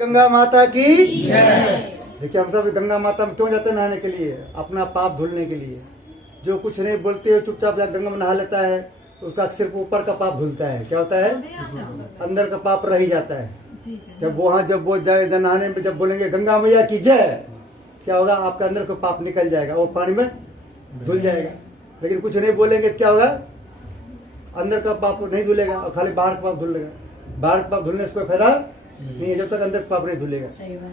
गंगा माता की जय। देखिए हम सब गंगा माता में क्यों जाते हैं नहाने के लिए? अपना पाप धुलने के लिए। जो कुछ नहीं बोलते हो चुपचाप जाकर गंगा में नहा लेता है तो उसका सिर्फ ऊपर का पाप धुलता है। क्या होता है? अंदर का पाप रह ही जाता है। जब वो जाए नहाने में जब बोलेंगे गंगा मैया की जय, क्या होगा? आपका अंदर का पाप निकल जाएगा, वो पानी में धुल जाएगा। लेकिन कुछ नहीं बोलेंगे तो क्या होगा? अंदर का पाप नहीं धुलेगा और खाली बाहर का पाप धुलेगा। बाहर का पाप धुलने से कोई फायदा नहीं है जब तक अंदर का पाप नहीं धुलेगा।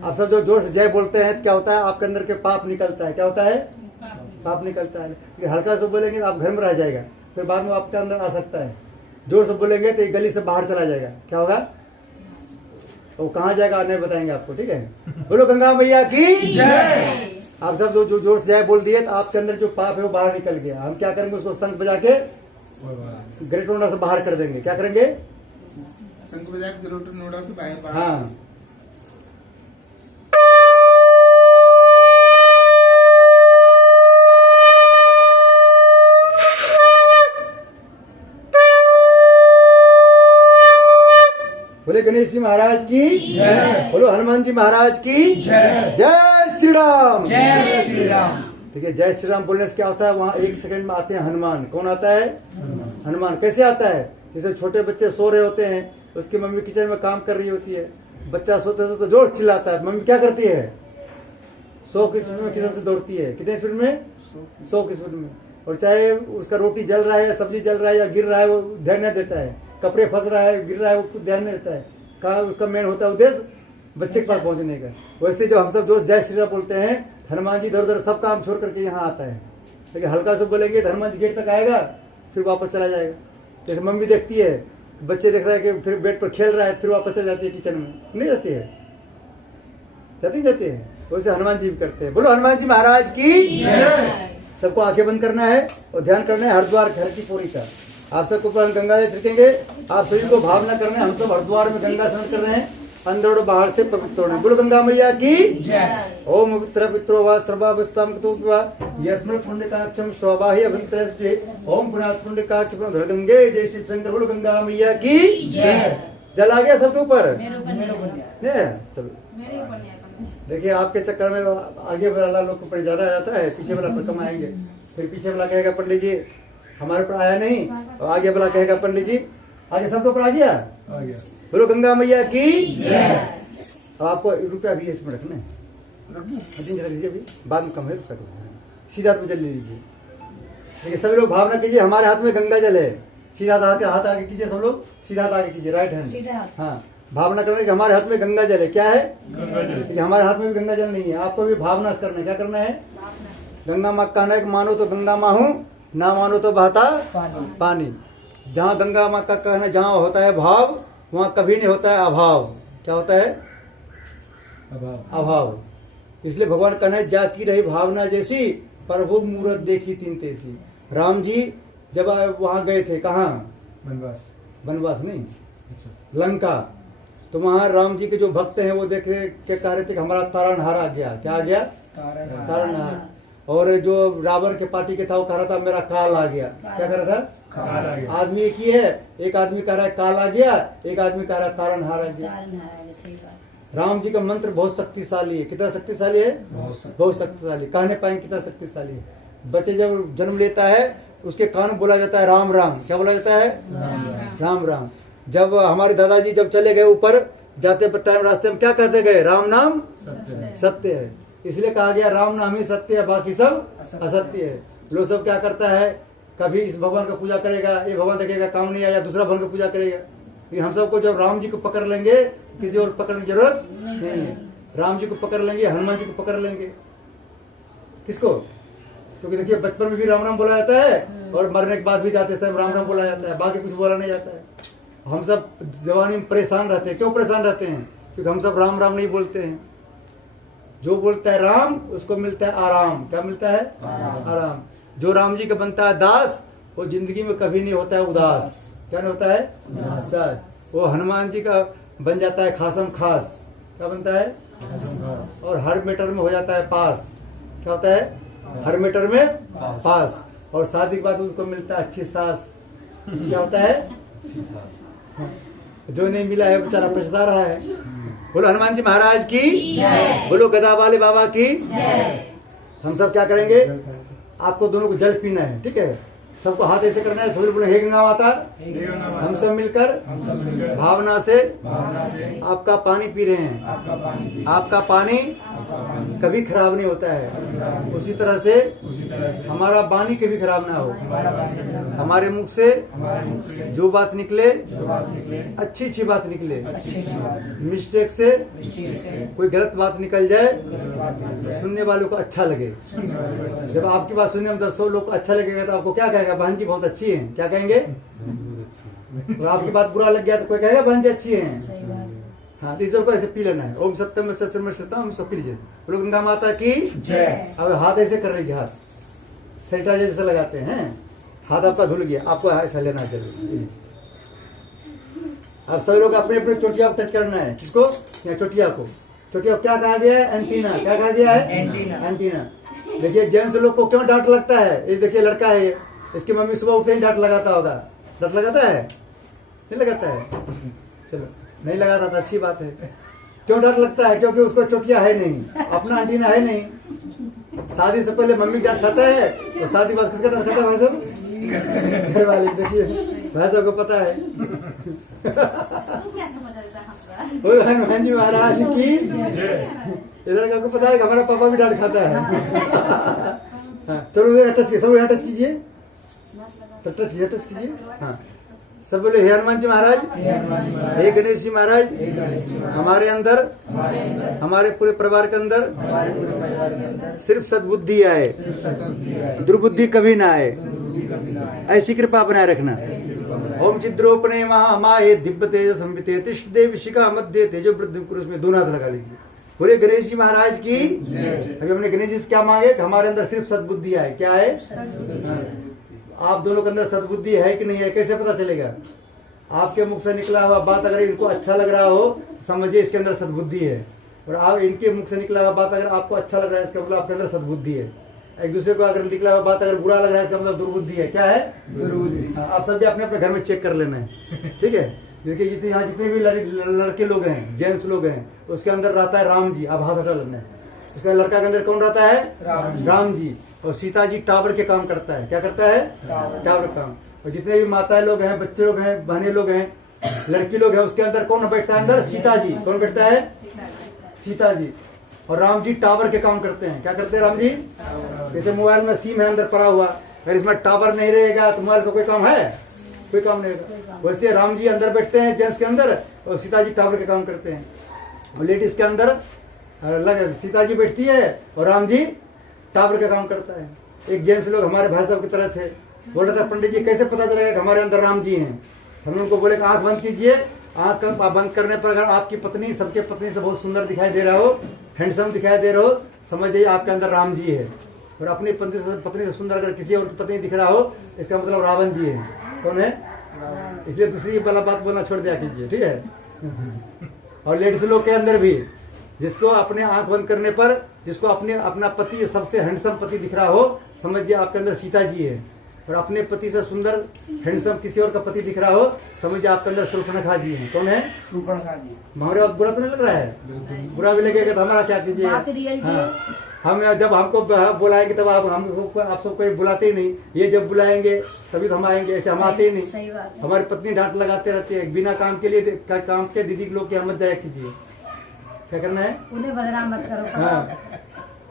आप सब जो जोर से जय बोलते हैं तो क्या होता है? आपके अंदर के पाप निकलता है। क्या होता है? पाप निकलता है। लेकिन हल्का से बोलेंगे तो आप घर में रह जाएगा, फिर बाद में आपके अंदर आ सकता है। जोर से बोलेंगे तो गली से बाहर चला जाएगा। क्या होगा? वो कहाँ जाएगा नहीं बताएंगे आपको, ठीक है? बोलो गंगा मैया की जय। आप सब जो जोर से जय बोल दिए तो आपके अंदर जो पाप है वो बाहर निकल गया। हम क्या करेंगे? उसको शंख बजा के ग्रेट नोएडा से बाहर कर देंगे। क्या करेंगे? शंख बजा के ग्रेट नोएडा से बाहर। हाँ, बोले गणेश जी महाराज की जय। बोलो हनुमान जी महाराज की जय। जय श्री राम। जय श्री राम। देखिए जय श्री राम बोलने से क्या होता है? वहाँ एक सेकंड में आते हैं हनुमान। कौन आता है? हनुमान। कैसे आता है? जैसे छोटे बच्चे सो रहे होते हैं, उसकी मम्मी किचन में काम कर रही होती है, बच्चा सोते सोते जोर से चिल्लाता है, मम्मी क्या करती है? 100 की स्पीड में किचन से दौड़ती है। कितने स्पीड में? 100 की स्पीड में। और चाहे उसका रोटी जल रहा है या सब्जी जल रहा है या गिर रहा है, वो ध्यान नहीं देता है। कपड़े फंस रहा है, गिर रहा है, उसको ध्यान नहीं देता है। कहा उसका मेन होता है उद्देश्य बच्चे के पास पहुंचने का। वैसे जो हम सब जो जय श्री राम बोलते हैं, हनुमान जी इधर उधर सब काम छोड़ करके यहाँ आता है। लेकिन हल्का से बोलेंगे तो हनुमान जी गेट तक आएगा, फिर वापस चला जाएगा। जैसे मम्मी देखती है बच्चे देखता है कि फिर बेड पर खेल रहा है, फिर वापस चल जाती है किचन में। नहीं जाती है? जाते हैं। वैसे हनुमान जी भी करते हैं। बोलो हनुमान जी महाराज की जय। सबको आंखें बंद करना है और ध्यान करना है हरिद्वार घर की पूरी का। आप सबको ऊपर गंगा जल छिड़केंगे। आप सभी को भावना करना है हम सब हरिद्वार में गंगा स्नान कर रहे हैं, अंदर और बाहर से पवित्र होना है। बोलो गंगा मैया की जय। ओम पवित्र पित्रो वा सर्वावस्थाम कुतुवा यस्मत् पुण्यकाक्षम शोभाहि अभिंतरस्ते ओम पुनात् पुण्यकाक्षम धरगंगे जय शिव शंकर। बोलो गंगा मैया की जय। जल आ गया सबके ऊपर? चलो देखिए आपके चक्कर में आगे वाला लोग ऊपर ज्यादा आ जाता है, पीछे वाला पर कम आएंगे। फिर पीछे वाला कहेगा पंडित जी हमारे ऊपर आया नहीं, और आगे वाला कहेगा पंडित जी आगे सबके ऊपर आ गया। बोलो गंगा मैया की जय। आपको रुपया भी इसमें रखना है, रख लीजिए अभी, बाद में कम है रुपया। सीधा हाथ में जल ले लीजिए। देखिए सभी लोग भावना कीजिए हमारे हाथ में गंगा जल है। सीधा हाथ आगे कीजिए, सब लोग सीधा हाथ आगे कीजिए, राइट हैंड। हाँ, भावना करना कि हमारे हाथ में गंगा जल है। क्या है? गंगा जल। हमारे हाथ में भी गंगा जल नहीं है। आपको भी भावना करना है। क्या करना है? गंगा माँ कहना है कि मानो तो गंगा माँ हूँ, ना मानो तो बहता पानी। जहाँ गंगा माँ का कहना जहाँ होता है भाव, वहाँ कभी नहीं होता है अभाव। क्या होता है? अभाव। इसलिए भगवान कहना है जाकी रही भावना जैसी, प्रभु मूरत देखी तीन तेसी। राम जी जब वहां गए थे, कहाँ? वनवास नहीं, लंका। तो वहां राम जी के जो भक्त हैं वो देख रहे क्या कह रहे थे कि हमारा तारणहार आ गया। क्या आ गया? तारणहार। और जो रावण के पार्टी के था वो कह रहा था मेरा काल आ गया। क्या कह रहा था? काल आ गया। आदमी एक ही है, एक आदमी कह रहा है काल आ गया, एक आदमी कह रहा है तारणहार आ गया। राम जी का मंत्र बहुत शक्तिशाली है। कितना शक्तिशाली है? बहुत शक्तिशाली। कहने पाएंगे कितना शक्तिशाली है। बच्चे जब जन्म लेता है उसके कान बोला जाता है राम राम। क्या बोला जाता है? राम राम। जब हमारे दादाजी जब चले गए ऊपर जाते पर टाइम रास्ते में क्या कहते गए? राम नाम सत्य है। इसलिए कहा गया राम नाम ही सत्य है, बाकी सब असत्य है। लोग सब क्या करता है, कभी इस भगवान का पूजा करेगा, ये भगवान देखेगा काम नहीं आया, दूसरा भगवान का पूजा करेगा। हम सबको जब राम जी को पकड़ लेंगे किसी और पकड़ने की जरूरत नहीं है। राम जी को पकड़ लेंगे, हनुमान जी को पकड़ लेंगे। किसको? क्योंकि देखिए बचपन में भी राम राम बोला जाता है और मरने के बाद भी जाते समय राम राम बोला जाता है, बाकी कुछ बोला नहीं जाता है। हम सब जवानी में परेशान रहते हैं। क्यों परेशान रहते हैं? क्योंकि हम सब राम राम नहीं बोलते हैं। जो बोलता है राम उसको मिलता है आराम। क्या मिलता है? आराम। जो राम जी का बनता है दास वो जिंदगी में कभी नहीं होता है उदास। क्या नहीं होता है? उदास। वो हनुमान जी का बन जाता है खासम खास। क्या बनता है? और हर मैटर में हो जाता है पास। क्या होता है? हर मैटर में पास। और शादी के बाद उसको मिलता है अच्छी सास। क्या होता है? जो नहीं मिला है बेचारा पछता रहा है। बोलो हनुमान जी महाराज की बोलो गदा वाले बाबा की। हम सब क्या करेंगे, आपको दोनों को जल पीना है, ठीक है। सबको हाथ ऐसे करना है, सभी बोले हे गंगा माता। हम सब मिलकर भावना से आपका पानी पी रहे हैं। आपका पानी कभी खराब नहीं होता है। उसी तरह से हमारा वाणी कभी खराब ना हो। हमारे मुख से जो बात निकले अच्छी अच्छी बात निकले। मिस्टेक से कोई गलत बात निकल जाए तो सुनने वालों को अच्छा लगे। जब आपकी बात सुनने में 100 लोग को अच्छा लगेगा तो आपको क्या कहेगा, बहन जी बहुत अच्छी है, क्या कहेंगे। और आपकी बात बुरा लग गया तो कोई कहेगा बहन जी अच्छी है। हाँ, तो इसको ऐसे पी लेना है। ओम सत्यम सत्यम सत्यम, सब पी लीजिए। बोलो गंगा माता की जय। अब हाथ ऐसे कर लीजिए, हाथ सैनिटाइजर जैसे लगाते हैं। हाथ आपका धुल गया, आपको ऐसा लेना चाहिए। अब सभी लोग अपने अपने चोटिया को टच करना है। किसको, या चोटिया को। चोटिया को क्या कहा गया है, एंटीना। क्या कहा गया है, एंटीना। एंटीना। देखिए जेंट्स लोग को क्यों डांट लगता है, ये देखिए लड़का है, इसकी मम्मी सुबह उठते ही डांट लगाता होगा। डांट लगाता है, नहीं लगाता है। चलो नहीं लगाता तो अच्छी बात है। क्यों डर लगता है, क्योंकि उसको चोटिया है नहीं, अपना एंटीना है नहीं। शादी से पहले मम्मी डांट खाता है और शादी बाद किसका डांट खाता है भाई साहब, घर वाले। देखिए भाई साहब को पता है। हनुमान जी महाराज की लड़का को पता है हमारा पापा भी डांट खाता है। चलो टच कीजिए, सब यहाँ टच कीजिए, टच कीजिए। हाँ सब बोले हे हनुमान जी महाराज, हे गणेश जी महाराज। हमारे अंदर, हमारे पूरे परिवार के अंदर सिर्फ सद्बुद्धि आए, दुर्बुद्धि कभी ना आए, ऐसी कृपा बनाए रखना। ओम चिद्रोपणे महामाये दिव्य तेज संविते तिष्ठ देव शिखा मध्य तेजो वृद्धि पुरुष में दोनों हाथ लगा लीजिए। बोले गणेश जी महाराज की। अभी हमने गणेश जी से क्या मांगे, हमारे अंदर सिर्फ सद्बुद्धि आए। क्या है, आप दोनों के अंदर सद्बुद्धि है कि नहीं है, कैसे पता चलेगा। आपके मुख से निकला हुआ बात अगर इनको अच्छा लग रहा हो, समझिए इसके अंदर सद्बुद्धि है। और आप इनके मुख से निकला हुआ बात अगर आपको अच्छा लग रहा है, इसका मतलब आपके अंदर सद्बुद्धि है। एक दूसरे को अगर निकला हुआ बात अगर बुरा लग रहा है, इसका मतलब दुर्बुद्धि है। क्या है, दुर्बुद्धि। आप सब अपने अपने घर में चेक कर लेना है, ठीक है। देखिए जितने यहाँ जितने भी लड़के लोग हैं, जेंट्स लोग हैं, उसके अंदर रहता है राम जी। आप हाथ हटा लेना है। उसका लड़का के अंदर कौन रहता है, राम जी। और सीता जी टावर के काम करता है। क्या करता है, टावर काम। और जितने भी माताएं लोग हैं, बच्चे लोग हैं, बहने लोग हैं, लड़की लोग हैं, उसके अंदर कौन बैठता है, अंदर सीता जी। कौन बैठता है, सीता जी। और राम जी टावर के काम करते हैं। क्या करते हैं राम जी, जैसे मोबाइल में सिम है अंदर पड़ा हुआ, अगर इसमें टावर नहीं रहेगा तो मोबाइल का कोई काम है, कोई काम नहीं रहेगा। वैसे राम जी अंदर बैठते हैं जेंट्स के अंदर, और सीता जी टावर के काम करते हैं। और लेडीज के अंदर सीता जी बैठती है और राम जी टावर का काम करता है। एक जेंट्स लोग हमारे भाई साहब की तरह थे, बोल रहा था पंडित जी कैसे पता चलेगा कि हमारे अंदर राम जी हैं। हमने उनको बोले आंख बंद कीजिए। आंख बंद करने पर अगर आपकी पत्नी सबके पत्नी से बहुत सुंदर दिखाई दे रहा हो, हैंडसम दिखाई दे रहा हो, समझ जाइए आपके अंदर राम जी है। और अपनी पत्नी से सुंदर अगर किसी और की पत्नी दिख रहा हो, इसका मतलब रावण जी है। कौन है, इसलिए दूसरी वाला बात बोलना छोड़ दिया कीजिए, ठीक है। और लेडीज लोग के अंदर भी, जिसको अपने आंख बंद करने पर जिसको अपना पति सबसे हैंडसम पति दिख रहा हो, समझिए आपके अंदर सीता जी है। और अपने पति से सुंदर हैंडसम किसी और का पति दिख रहा हो, समझिए आपके अंदर शूर्पणखा जी है। कौन है, शूर्पणखा जी। हमारे बात बुरा तो नहीं लग रहा है, बुरा भी लगेगा तो हमारा क्या कीजिए। हाँ, हम जब हमको बुलाएंगे तब आप सबको बुलाते ही नहीं, ये जब बुलाएंगे तभी तो हम आएंगे, ऐसे हम आते ही नहीं। हमारी पत्नी डांट लगाते रहती है, बिना काम के लिए काम के दीदी लोग के मत जाया कीजिए। क्या करना है, उन्हें बदनाम मत करो। हाँ,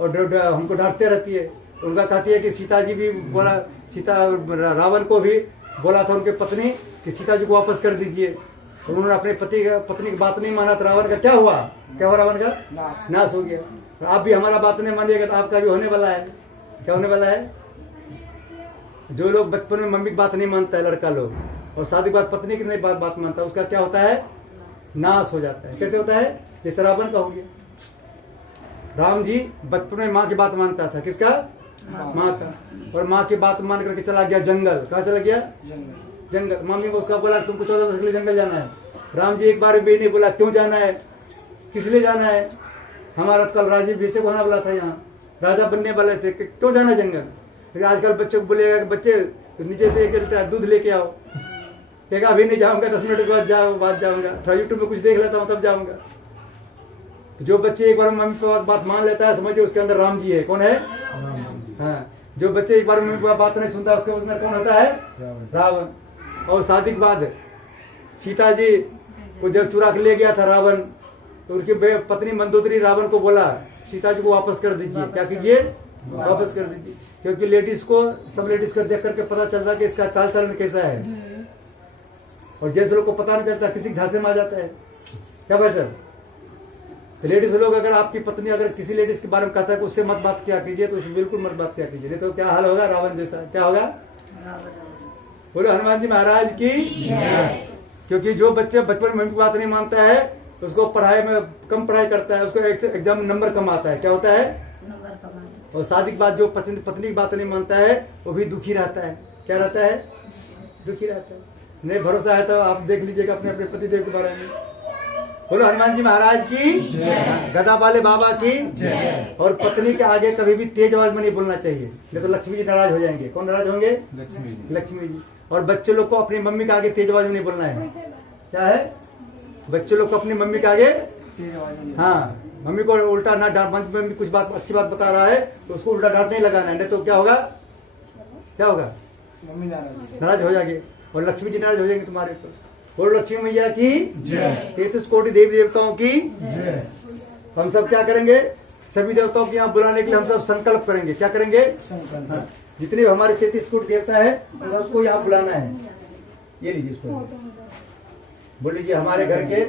और हमको डांटते रहती है। उनका कहती है कि सीता जी भी बोला, सीता रावण को भी बोला था उनके पत्नी कि सीता जी को वापस कर दीजिए। तो उन्होंने अपने पत्नी की बात नहीं माना, तो रावण का क्या हुआ, रावण का नाश हो गया। तो आप भी हमारा बात नहीं मानिएगा तो आपका भी होने वाला है। क्या होने वाला है, जो लोग बचपन में मम्मी की बात नहीं मानता है लड़का लोग, और शादी के बाद पत्नी की नहीं बात मानता, उसका क्या होता है, नाश हो जाता है। कैसे होता है, जैसे रावण का हो गया। राम जी बचपन में माँ की बात मानता था, किसका, माँ का। और माँ की बात मान करके चला गया जंगल। कहाँ चला गया, जंगल। मम्मी को उसका बोला तुमको 14 वर्ष के लिए जंगल जाना है। राम जी एक बार भी नहीं बोला क्यों जाना है, किस लिए जाना है। हमारा कल राजीव जी से होना वाला था, यहाँ राजा बनने वाले थे, क्यों जाना जंगल। आजकल बच्चों को बोलेगा कि बच्चे नीचे से 1 लीटर दूध लेके आओ, कहेगा अभी नहीं जाऊंगा, 10 मिनट के बाद जाऊंगा, थोड़ा यूट्यूब में कुछ देख लेता हूँ तब जाऊंगा। तो जो बच्चे एक बार मम्मी पापा की बात मान लेता है, समझिए उसके अंदर राम जी है। कौन है? हाँ। जो बच्चे एक बार मम्मी पापा बात नहीं सुनता, उसके अंदर कौन होता है? रावण। और शादी के बाद सीता जी को जब चुरा के ले गया था रावण, तो उनकी पत्नी मंदोदरी रावण को बोला सीता जी को वापस कर दीजिए। क्या कीजिए? वापस कर दीजिए। क्योंकि लेडीज को, सब लेडीज को देख करके पता चलता कि इसका चाल चलन कैसा है, और जैसे लोग को पता नहीं चलता, किसी झांसे में आ जाता है। क्या भाई साहब? तो लेडीज लोग, अगर आपकी पत्नी अगर किसी लेडीज के बारे में कहता है कि उससे मत बात किया कीजिए, तो उससे बिल्कुल मत बात किया कीजिए, नहीं तो क्या हाल होगा? रावण जैसा। क्या होगा? बोलो हनुमान जी महाराज की। क्योंकि जो बच्चे बचपन में मम्मी की बात नहीं मानता है, उसको पढ़ाई में कम पढ़ाई करता है, उसको एग्जाम नंबर कम आता है। क्या होता है? और शादी के बाद जो पत्नी की बात नहीं मानता है, वो भी दुखी रहता है। क्या रहता है? दुखी रहता है। नहीं भरोसा है तो आप देख लीजिएगा अपने अपने पतिदेव के बारे में। बोलो हनुमान जी महाराज की, गदा वाले बाबा की। और पत्नी के आगे कभी भी तेज आवाज में नहीं बोलना चाहिए, नहीं तो लक्ष्मी जी नाराज हो जाएंगे। कौन नाराज होंगे? लक्ष्मी जी। और बच्चे लोग को अपनी मम्मी के आगे तेज आवाज में नहीं बोलना है। क्या है? बच्चे लोग को अपनी मम्मी के आगे, हाँ, मम्मी को उल्टा ना डांट। मम्मी कुछ बात अच्छी बात बता रहा है तो उसको उल्टा डांट नहीं लगाना है, नहीं तो क्या होगा? क्या होगा? मम्मी नाराज हो जाएंगे, और लक्ष्मी जी नाराज हो जाएंगे तुम्हारे ऊपर। बोलो लक्ष्मी मैया की जय। 33 कोटि देवी देवताओं की जय। हम सब क्या करेंगे? सभी देवताओं को यहाँ बुलाने के लिए हम सब संकल्प करेंगे। क्या करेंगे? हाँ। जितने हमारे 33 कोटि देवता है, हम सबको यहाँ बुलाना है। ये लीजिए इसको, बोल लीजिए हमारे घर के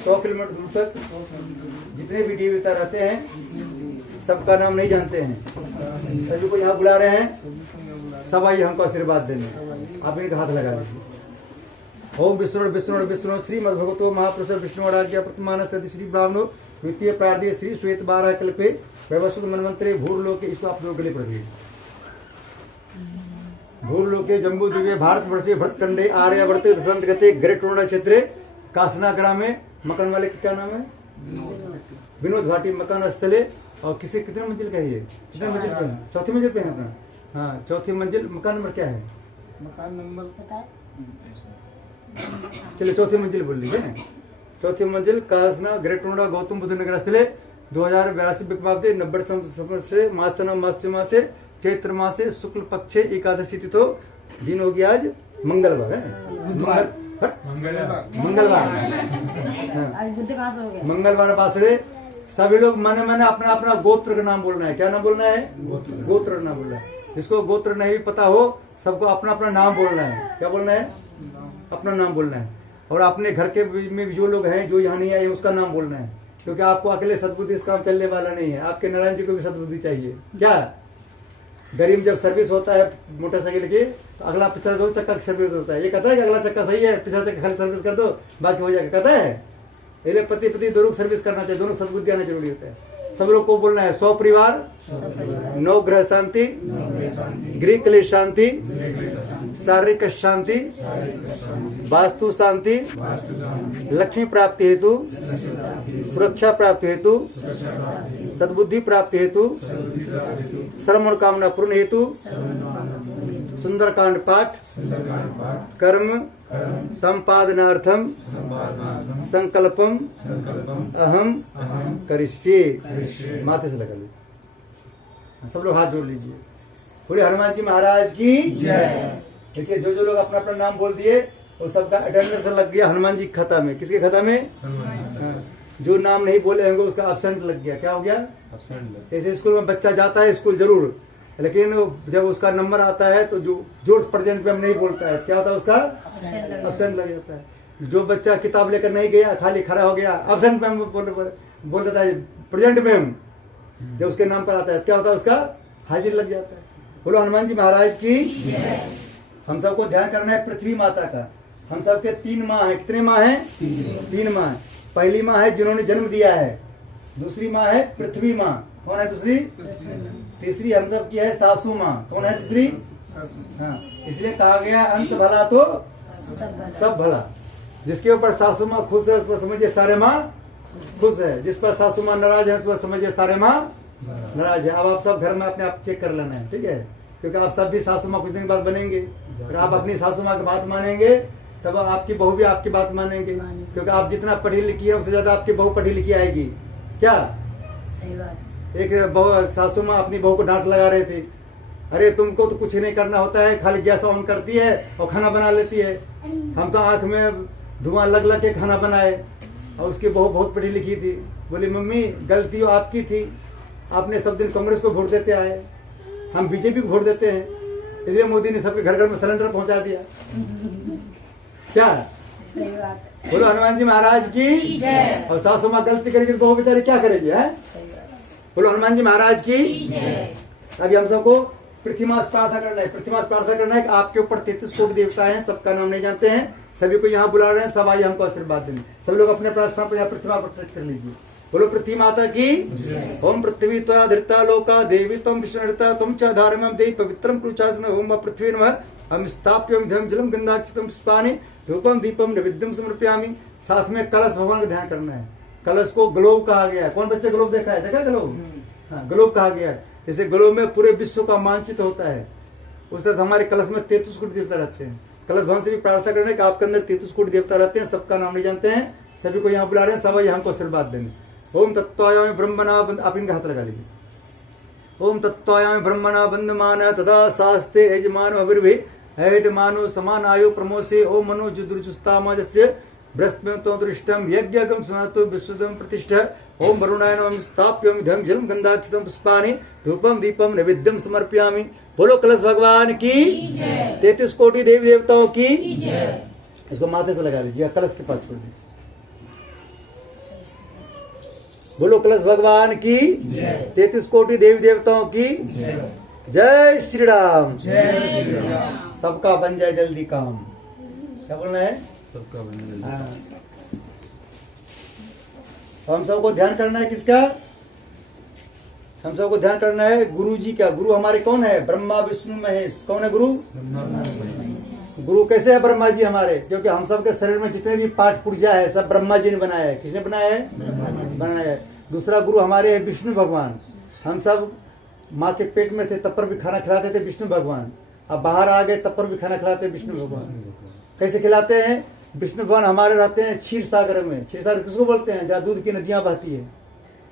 100 किलोमीटर दूर तक जितने भी देवता रहते हैं, सबका नाम नहीं जानते हैं, सभी को यहाँ बुला रहे हैं। सब आइए हमको आशीर्वाद देने। आप इनका हाथ लगा लीजिए। ओम विष्णु विष्णु विष्णु श्रीमद् भगवतो महापुरुष विष्णु आराध्य प्रतिमान सदि श्री ब्राह्मणो द्वितीय प्रार्दीय श्री श्वेत 12 कल्पे वैवस्वत मनवंतरे भूर्लोके। इसको आप लोगों के लिए पढ़िए। भूर्लोके जम्बू द्वीपे भारत वर्षे भरतखंडे आर्यावर्ते दशांत गते ग्रेट नोएडा क्षेत्रे कासना ग्रामे। मकान वाले का क्या नाम है? विनोद भाटी। मकान स्थले। और कितने मंजिल का है ये? कितने मंजिल पे है? चौथी मंजिल पे है अपना। हाँ, चौथी मंजिल। मकान नंबर क्या है? मकान नंबर चलिए चौथी मंजिल बोल लीजिए। चौथी मंजिल कासना ग्रेट नोएडा गौतम बुद्ध नगर स्थले 2082 बिकमाब्दे 90 संवत्सरे मासना मास मासे चैत्र मासे शुक्ल पक्षे एकादशी तिथो। दिन होगी आज मंगलवार है। मंगलवार मंगलवार बासरे। सभी लोग मने मने अपना अपना गोत्र का नाम बोलना है। क्या नाम बोलना है? गोत्र का नाम बोलना है। जिसको गोत्र नहीं पता हो, सबको अपना अपना नाम बोलना है। क्या बोलना है? अपना नाम बोलना है। और अपने घर के में जो लोग हैं, जो यहाँ नहीं आए, उसका नाम बोलना है। क्योंकि आपको अकेले सद्बुद्धि इस काम चलने वाला नहीं है। आपके नारायण जी को भी सद्बुद्धि चाहिए। क्या? गरीब जब सर्विस होता है मोटरसाइकिल की, तो अगला पिछला 2 चक्का की सर्विस होता है। ये कहता है कि अगला चक्का सही है, पिछला चक्का खाली सर्विस कर दो, बाकी हो जाएगा। कहता है इसलिए पति पति दोनों सर्विस करना चाहिए, दोनों सद्बुद्धि आना जरूरी होता है। सब लोग को बोलना है 100 परिवार 9 ग्रह शांति, गृह क्लेश शांति, शारीरिक शांति, वास्तु शांति, लक्ष्मी प्राप्ति हेतु, सुरक्षा प्राप्ति हेतु, सद्बुद्धि प्राप्ति हेतु, सर्व मनोकामना पूर्ण हेतु, सुंदरकांड पाठ, कर्म संपादनार्थम संकल्पम अहम करिष्ये। माथे से लगा लीजिए। सब लोग हाथ जोड़ लीजिए। बोले हनुमान जी महाराज की जय। देखिए जो जो लोग अपना अपना नाम बोल दिए, वो सबका अटेंडेंस लग गया हनुमान जी के खाता में। किसके खाता में? हाँ। जो नाम नहीं बोले होंगे उसका एब्सेंट लग गया। क्या हो गया? ऐसे स्कूल में बच्चा जाता है स्कूल जरूर, लेकिन जब उसका नंबर आता है तो जो प्रेजेंट पे हम नहीं बोलता है, क्या होता है? उसका एब्सेंट लग जाता है। जो बच्चा किताब लेकर नहीं गया, खाली खड़ा हो गया, एब्सेंट में बोल देता है प्रेजेंट में हम, जब उसके नाम पर आता है क्या होता है? उसका हाजिर लग जाता है। बोलो हनुमान जी महाराज की। हम सबको ध्यान करना है पृथ्वी माता का। हम सबके 3 माँ है। कितने माँ है? 3 माँ है। पहली माँ है जिन्होंने जन्म दिया है, दूसरी माँ है पृथ्वी माँ। कौन है दूसरी? तीसरी हम सब की है सासू माँ। कौन है तीसरी? हाँ, इसलिए कहा गया अंत भला तो सब भला। जिसके ऊपर सासू माँ खुश है उस पर समझिए सारे माँ खुश है। जिस पर सासू माँ नाराज है उस पर समझिए सारे माँ नाराज है। अब आप सब घर में अपने आप चेक कर लेना है, ठीक है? क्योंकि आप सब भी सासू माँ कुछ दिन बाद बनेंगे। अगर आप अपनी सासू माँ की बात मानेंगे तब आपकी बहू भी आपकी बात मानेंगे, क्योंकि आप जितना पढ़ी लिखी है उससे ज्यादा आपकी बहू पढ़ी लिखी आएगी। क्या सही बात। एक सासू माँ अपनी बहू को डांट लगा रही थी, अरे तुमको तो कुछ नहीं करना होता है, खाली गैस ऑन करती है और खाना बना लेती है। हम तो आंख में धुआं लग लग के खाना बनाए। और उसकी बहू बहुत पढ़ी लिखी थी, बोली मम्मी गलती आपकी थी, आपने सब दिन कांग्रेस को वोट देते आए, हम बीजेपी को वोट देते हैं, इसलिए मोदी ने सबके घर घर में सिलेंडर पहुंचा दिया। क्या सही बात है। बोलो हनुमान जी महाराज की जय। और सासू माँ गलती करेगी तो बहू बेचारी क्या करेगी है? सही बात है। बोलो हनुमान जी महाराज की। जय। अभी हम सबको पृथ्वीमास प्रार्थना करना है। पृथ्वीमास प्रार्थना करना है कि आपके ऊपर 33 कोटि देवता हैं, सबका नाम नहीं जानते हैं, सभी को यहाँ बुला रहे हैं, सब आइए हमको आशीर्वाद देंगे। सब लोग अपने प्रार्थना पर यहाँ पृथ्वी पर टच कर लीजिए। बोलो पृथ्वी माता की। ओम पृथ्वी त्वया धृता लोका देवी तम विष्णुता तुम च धारमं देवी पवित्रम कुरुचासन ओम पृथ्वी नमः हम स्थाप्यम धम जलम गंधाक्षितम पुष्पानि धूपम दीपम नैवेद्यम समर्पयामि। साथ में कलश भगवान का ध्यान करना है। कलश को ग्लोब कहा गया है। कौन बच्चे ग्लोब देखा है? देखा ग्लोब? हाँ, ग्लोब कहा गया है। जैसे ग्लोब में पूरे विश्व का मानचित्र होता है, उस तरह से हमारे कलश में 33 कोटि देवता रहते हैं। कलश भवन से भी प्रार्थना करने का आपके अंदर 33 कोटि देवता रहते हैं, सबका नाम नहीं जानते हैं, सभी को यहाँ बुला रहे हैं, सब यहाँ को आशीर्वाद देंगे। ओम तत्वायामि ब्रह्मणा आप इनका हाथ लगा लीजिए। ओम तत्वायामि ब्रह्मणा बंधमान तथा शास्ते यजमान अभिर्भि ऐडमानो समान आयु प्रमोसे ओम मनो जुद्रुजुस्तामजस्य ब्रह्मतो दृष्टम यज्ञगम सुनातो विश्वदम प्रतिष्ठ ओम वरुणाय नमः स्थाप्यम धम जलम गंधाक्षितम पुष्पानि धूपम दीपम नैवेद्यम समर्पयामि। बोलो कलश भगवान की। 33 कोटि देवी देवताओं की। इसको माथे से लगा लीजिए, कलश के पास छोड़ दीजिए। बोलो कलश भगवान की। 33 कोटि देवी देवताओं की। जय श्री राम। जय श्री राम। सबका बन जाए जल्दी काम। क्या बोलना है? सबका बने। हाँ। तो हम सबको ध्यान करना है किसका? हम सबको ध्यान करना है गुरु जी का। गुरु हमारे कौन है? ब्रह्मा विष्णु महेश। कौन है गुरु? गुरु कैसे है ब्रह्मा जी हमारे? क्योंकि हम सब के शरीर में जितने भी पाठ पुर्जा है सब ब्रह्मा जी ने बनाया है। किसने बनाया है? बनाया है। दूसरा गुरु हमारे है विष्णु भगवान। हम सब माँ के पेट में थे तब पर भी खाना खिलाते थे विष्णु भगवान। अब बाहर आ गए तब पर भी खाना खिलाते विष्णु भगवान। कैसे खिलाते हैं? विष्णु भगवान हमारे रहते हैं क्षीर सागर में। क्षीर सागर किसको बोलते हैं? जहाँ दूध की नदियां बहती है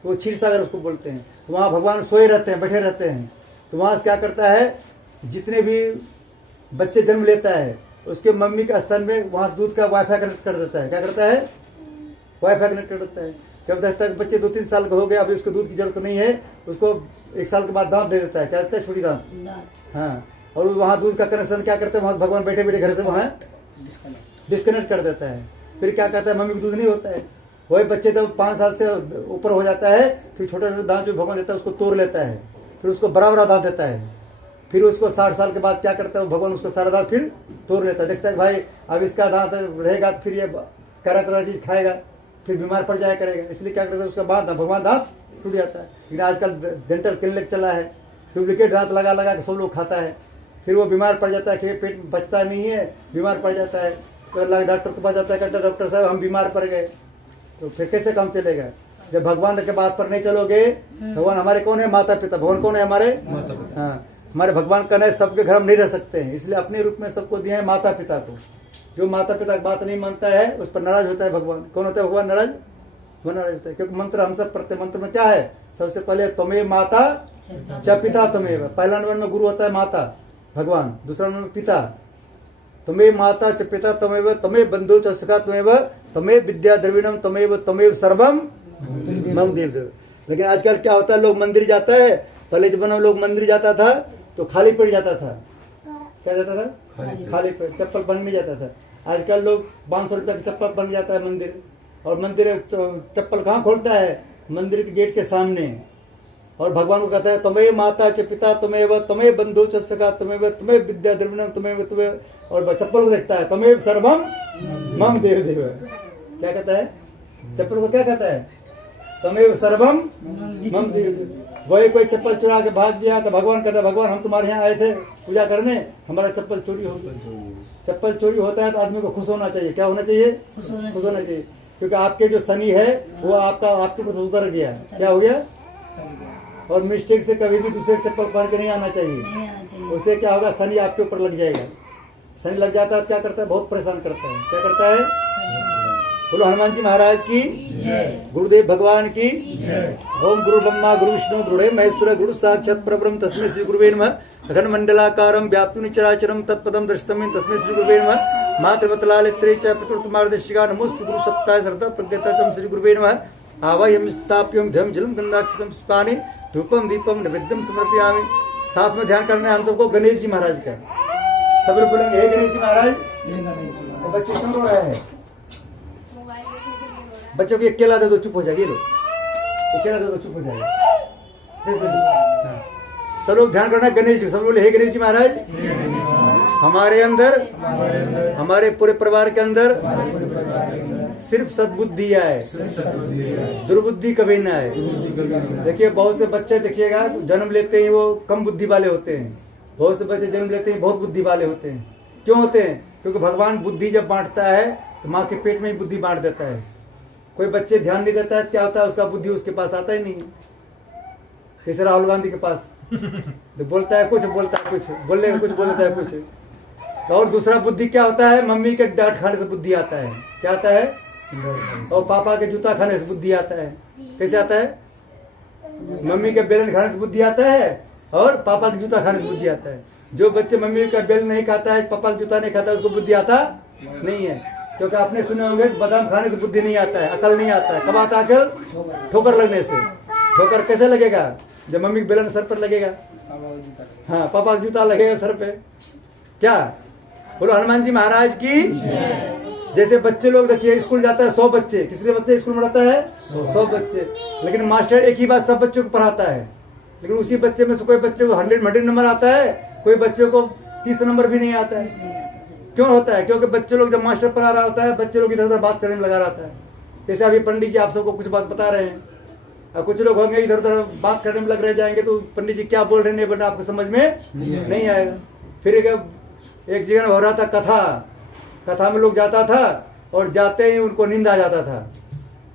वो क्षीर सागर उसको बोलते हैं। तो वहाँ भगवान सोए रहते हैं, बैठे रहते हैं। तो वहां से क्या करता है, जितने भी बच्चे जन्म लेता है उसके मम्मी के स्तन में वहां दूध का वाईफाई कनेक्ट कर देता है। क्या करता है? वाईफाई कनेक्ट कर देता है। जब तक बच्चे 2-3 साल के हो गए अभी उसको दूध की जरूरत नहीं है, उसको 1 साल के बाद दांत दे देता है। क्या देता है? छोटी दांत। हाँ, और वहाँ दूध का कनेक्शन क्या करते हैं, वहां भगवान बैठे बैठे घर से वहां डिस्कनेक्ट कर देता है। फिर क्या कहता है, मम्मी को दूध नहीं होता है। वही बच्चे जब 5 साल से ऊपर हो जाता है फिर छोटे छोटे दांत जो भगवान देता है उसको तोड़ लेता है, फिर उसको बड़ा बड़ा दांत देता है। फिर उसको 60 साल के बाद क्या करता है, भगवान उसको सारा दांत फिर तोड़ लेता है। देखता है भाई अब इसका दांत रहेगा फिर ये करा करा चीज खाएगा, फिर बीमार पड़ जाया करेगा। इसलिए क्या करता है, उसका बाद भगवान दांत टूट जाता है। लेकिन आजकल डेंटल क्लिनिक चला है, डुप्लीकेट दांत लगा लगा के सब लोग खाता है। फिर वो बीमार पड़ जाता है कि पेट बचता नहीं है, बीमार पड़ जाता है। तो डॉक्टर के पास जाता है, कहता है डॉक्टर साहब हम बीमार पड़ गए। तो फिर कैसे काम चलेगा जब भगवान के बात पर नहीं चलोगे। भगवान हमारे कौन है? माता पिता। भगवान कौन है हमारे? हाँ, हमारे भगवान का नहीं, सबके घर हम नहीं रह सकते हैं, इसलिए अपने रूप में सबको दिए हैं माता पिता को। जो माता पिता की बात नहीं मानता है उस पर नाराज होता है भगवान। कौन होता है भगवान? नाराज। वो नाराज होता है क्योंकि मंत्र हम सब पढ़ते, मंत्र में क्या है? सबसे पहले तुम्हें माता च पिता तुम्हें। पहला नंबर में गुरु होता है माता भगवान, दूसरा नंबर में पिता। तुम्हें माता च पिता तमेव तमेव बंधु च सखा तमेव तमेव विद्या द्रविणम तमेव तमेव सर्वम मम देव। लेकिन आजकल क्या होता है, लोग मंदिर जाता है। पहले जब लोग मंदिर जाता था तो खाली पेट जाता था। क्या जाता था? खाली पेट, चप्पल पहन नहीं जाता था। आजकल लोग 500 रुपए की चप्पल पहन जाता है मंदिर, और मंदिर चप्पल कहाँ खोलता है? मंदिर के गेट के सामने। और भगवान को कहता है तुम्हें माता च पिता तुम्हें तुम्हें बंधु च सखा तुम्हें विद्या द्रविणम तुम्हें, और चप्पल को देखता है तुम्हें सर्वम मम देव देव। क्या कहता है? चप्पल को क्या कहता है? तुम्हें सर्वम मम देव। वही कोई चप्पल चुरा के भाग गया तो भगवान कहता है भगवान हम तुम्हारे यहाँ आए थे पूजा करने, हमारा चप्पल चोरी हो गया। चप्पल चोरी होता है तो आदमी को खुश होना चाहिए। क्या होना चाहिए? खुश होना चाहिए, क्योंकि आपके जो शनि है वो आपके ऊपर उतर गया। क्या हो गया? और मिस्टेक से कभी भी दूसरे चप्पल पहन के नहीं आना चाहिए। उससे क्या होगा? शनि आपके ऊपर लग जाएगा। शनि लग जाता है तो क्या करता है, बहुत परेशान करता है। क्या करता है? बोलो हनुमान जी महाराज की गुरुदेव भगवान की ओम गुरु ब्रह्मा गुरु विष्णु गुरुदेव महेश्वर गुरु साक्षात् परब्रह्म तस्मै श्री गुरुवे नमः। गगन मंडलाकारं व्याप्तुनि चराचरं तत्पदं दर्शितं तस्मै श्री गुरुवे नमः। मातृवत्लालित्रे च पितृतुमार्दशिका नमोस्तु गुरु सत्ताय श्रद्धा प्रज्ञातं श्री गुरुवे नमः। आवाह्यं स्थाप्यं ध्यं जलं गंधाक्षतं पुष्पाणि धूपम दीपम नैवेद्यम समर्पयामि। साथ में ध्यान करना है हम सबको गणेश जी महाराज का। सब लोग बोलेंगे हे गणेश जी महाराज। तो बच्चे क्यों रो रहे हैं? बच्चों को अकेला दे दो, चुप हो जाएगी। लोग अकेला दे दो, चुप हो जाएगा। सब लोग ध्यान करना गणेश जी। सब बोले हे गणेश जी महाराज। हमारे अंदर, हमारे पूरे परिवार के अंदर सिर्फ सद्बुद्धि आए, दुर्बुद्धि कभी ना आए। देखिए बहुत से बच्चे देखिएगा जन्म लेते ही वो कम बुद्धि वाले होते हैं, बहुत से बच्चे जन्म लेते ही बहुत बुद्धि वाले होते हैं। क्यों होते हैं? क्योंकि भगवान बुद्धि जब बांटता है तो माँ के पेट में ही बुद्धि बांट देता है। कोई बच्चे ध्यान नहीं देता है, क्या होता है उसका बुद्धि उसके पास आता ही नहीं है। जैसे राहुल गांधी के पास तो बोलता है कुछ, बोलता है कुछ, बोलने कुछ बोलता है कुछ। और दूसरा बुद्धि क्या होता है? मम्मी के डांट खाने से बुद्धि आता है। क्या आता है? और पापा के जूता खाने से बुद्धि आता है। कैसे आता है? मम्मी के बेलन खाने से बुद्धि आता है और पापा के जूता खाने से बुद्धि आता है। जो बच्चे मम्मी का बेलन नहीं खाता है, पापा का जूता नहीं खाता है, उसको बुद्धि आता नहीं है। क्योंकि आपने सुने होंगे बादाम खाने से बुद्धि नहीं आता है, अकल नहीं आता है। कब आता है अकल? ठोकर लगने से। ठोकर कैसे लगेगा? जब मम्मी के बेलन सर पर लगेगा, हाँ पापा का जूता लगेगा सर पे। क्या बोलो हनुमान जी महाराज की। जैसे बच्चे लोग देखिए स्कूल जाता है 100 बच्चे, कितने बच्चे स्कूल में रहता है? 100 बच्चे। लेकिन मास्टर एक ही बात सब बच्चों को पढ़ाता है, लेकिन उसी बच्चे में से कोई बच्चे को 100 नंबर आता है, कोई बच्चे को 30 नंबर भी नहीं आता है। क्यों होता है? क्योंकि बच्चे लोग जब मास्टर पढ़ा रहा होता है, बच्चे लोग इधर उधर बात करने में लगा रहता है। जैसे अभी पंडित जी आप सबको कुछ बात बता रहे हैं, और कुछ लोग होंगे इधर उधर बात करने में लग रह जाएंगे, तो पंडित जी क्या बोल रहे हैं नहीं बोल रहे आपको समझ में नहीं आएगा। फिर एक जगह हो रहा था कथा में लोग जाता था और जाते ही उनको नींद आ जाता था।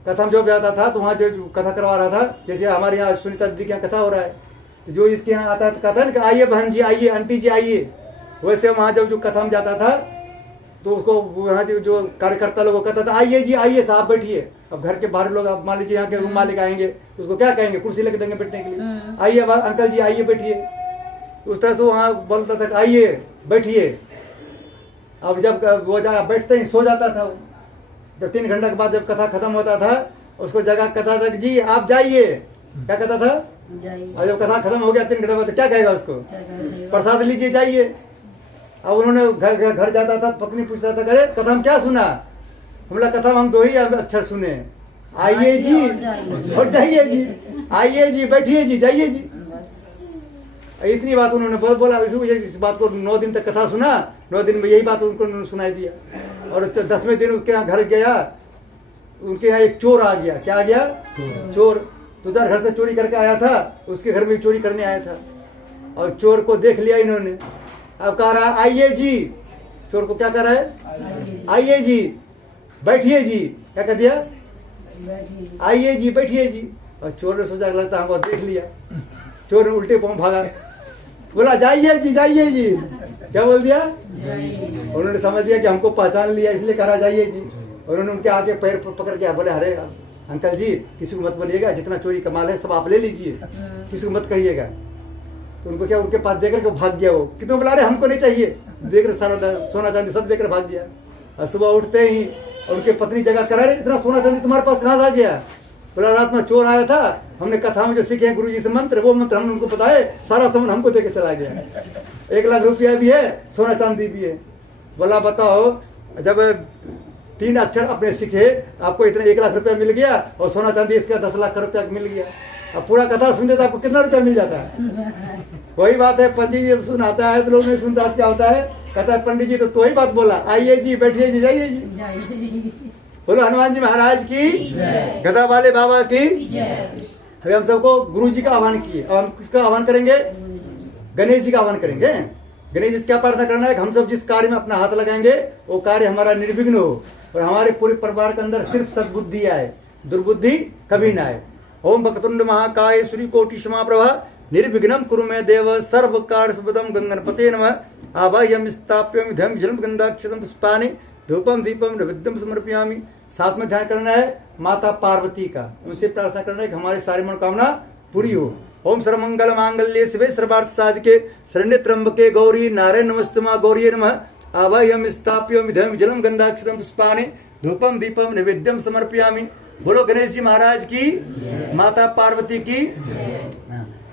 कथा में जब जाता था तो वहाँ जो कथा करवा रहा था, जैसे हमारे यहाँ सुनीता दीदी के यहाँ कथा हो रहा है, तो जो इसके यहाँ आता है तो कहता है ना आइए बहन जी आइए, आंटी जी आइए। वैसे वहाँ जब जो कथा में जाता था तो उसको वहाँ जो कार्यकर्ता लोगों को कहता था आइए जी आइए साहब बैठिए। अब घर के बाहर लोग, आप मान लीजिए यहाँ के रूम मालिक आएंगे तो उसको क्या कहेंगे? कुर्सी लेके देंगे बैठने के लिए। आइए अंकल जी आइए बैठिए। उस तरह से वहाँ बोलता था आइए बैठिए। अब जब वो जगह बैठते ही सो जाता था। जब 3 घंटे के बाद जब कथा खत्म होता था उसको जगह कहता था जी आप जाइए। क्या कहता था? और जब कथा खत्म हो गया 3 घंटे बाद क्या कहेगा उसको? प्रसाद लीजिए जाइए। अब उन्होंने घर जाता था, पत्नी पूछता था अरे कथा में क्या सुना? हमला कथा में हम 2 ही अक्षर सुने, आइए जी और जाइए जी, आइए जी बैठिए जी जाइए जी। इतनी बात उन्होंने बोला। इस बात को 9 दिन तक कथा सुना, 9 दिन में यही बात उनको सुनाई दिया। और 10वें दिन उसके यहाँ घर गया, उनके यहाँ एक चोर आ गया। क्या आ गया? चोर। तो उधर घर से चोरी करके आया था, उसके घर में चोरी करने आया था और चोर को देख लिया इन्होंने। अब कह रहा है आइए जी। चोर को क्या कह रहा है? आइए जी बैठिए जी। क्या कह दिया? आइए जी बैठिए जी। और चोर ने सोचा लगता हमको देख लिया। चोर ने उल्टे पांव भागा, बोला जाइए जी जाइए जी। क्या बोल दिया? उन्होंने समझ लिया कि हमको पहचान लिया, इसलिए कहा जाइए जी। उन्होंने उनके आगे पैर पकड़ के बोले अरे अंकल जी किसी को मत बोलिएगा, जितना चोरी कमाल है सब आप ले लीजिए, किसी को मत कहिएगा। तो उनको क्या उनके पास देकर के भाग गया। वो कितने बोला रहे हमको नहीं चाहिए, देख रहे सारा सोना चांदी सब देकर भाग गया। और सुबह उठते ही उनके पत्नी जगह करा रहे इतना सोना चांदी तुम्हारे पास कहाँ से आ गया? बोला रात में चोर आया था, हमने कथा में जो सीखे हैं गुरु जी से मंत्र, वो मंत्र हमने उनको बताए, सारा सामान हमको देके चला गया। 1 लाख रुपया भी है, सोना चांदी भी है। बोला बताओ जब 3 अक्षर अपने सीखे आपको इतना 1 लाख रुपया मिल गया और सोना चांदी इसका 10 लाख रुपया मिल गया। अब पूरा कथा सुनते तो आपको कितना रुपया मिल जाता है? वही बात है, पंडित जी सुनाता है तो लोग नहीं सुनता। क्या होता है? कहता है पंडित जी तो ही बात बोला, आइए जी बैठिए जी जाइए जी। बोलो हनुमान जी महाराज की, गदा वाले बाबा की। अभी हम सबको गुरु जी का आह्वान किए, अब हम किसका आह्वान करेंगे? गणेश जी का आह्वान करेंगे। गणेश जी से क्या प्रार्थना करना है? हम सब जिस कार्य में अपना हाथ लगाएंगे वो कार्य हमारा निर्विघ्न हो और हमारे पूरे परिवार के अंदर सिर्फ सद्बुद्धि आए, दुर्बुद्धि कभी ना आए। ओम वक्रतुंड महाकाय सूर्यकोटि समाप्रभा निर्विघ्नं कुरु मे देव सर्व कार्य सुभदं गंगणपते नमः आवाह्यम स्थाप्यम धम जलम गंधाक्षतम पुष्पानि धूपम दीपम नैवेद्यम समर्पयामि। साथ में ध्यान करना है माता पार्वती का, उनसे प्रार्थना करना है कि हमारी सारी मनोकामना पूरी हो। ओम सर्वमंगल मांगल्ये शिवे सर्वार्थ साधिके शरण्ये त्र्यंबके गौरी नारायण नमस्तुमा गौरी नमः आवाह्यम स्थाप्यम धम जलम गंधाक्षतम पुष्पानि धूपम दीपम नैवेद्यम समर्पयामि। बोलो गणेश जी महाराज की, माता पार्वती की।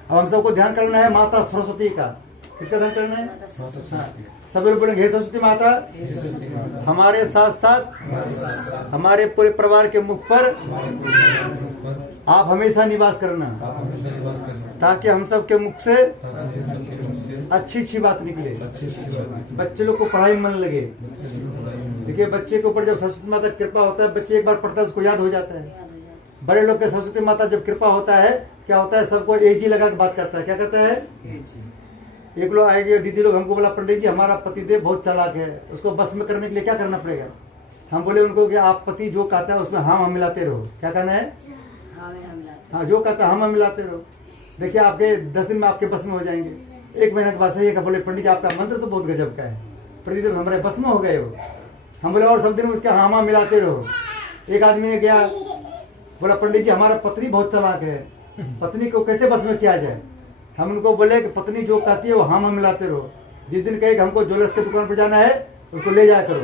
अब हम सबको ध्यान करना है माता सरस्वती का। किसका ध्यान करना है? हाँ। सब लोग बोलेंगे हे सरस्वती माता, हमारे साथ साथ हमारे पूरे परिवार के मुख पर आप हमेशा निवास करना, ताकि हम सब के मुख से अच्छी अच्छी बात निकले, बच्चे लोग को पढ़ाई में मन लगे। देखिए बच्चे के ऊपर जब सरस्वती माता की कृपा होता है, बच्चे एक बार पढ़ता है उसको याद हो जाता है। बड़े लोग के सरस्वती माता जब कृपा होता है क्या होता है, सबको एजी लगा के बात करता है। क्या कहता है? एक लोग आएंगे, दीदी लोग हमको बोला पंडित जी हमारा पतिदेव बहुत चालाक है, उसको बस में करने के लिए क्या करना पड़ेगा? हम बोले उनको कि आप पति जो कहता है उसमें हाँ मिलाते रहो। क्या कहना है? हाँ, जो कहता है हम मिलाते रहो। देखिए आपके 10 दिन में आपके बस में हो जाएंगे। 1 महीने के बाद सही बोले पंडित जी आपका मंत्र तो बहुत गजब का है, प्रतिदिन हमारे बस में हो गए हो। हम बोले और सब दिन उसके हाँ मिलाते रहो। एक आदमी ने गया, बोला पंडित जी हमारा पत्नी बहुत चालाक है, पत्नी को कैसे बस में किया जाए? हम उनको बोले कि पत्नी जो कहती है वो हाँ मिलाते रहो। जिस दिन कहे हमको ज्वेलर्स की दुकान पर जाना है उसको ले जाया करो,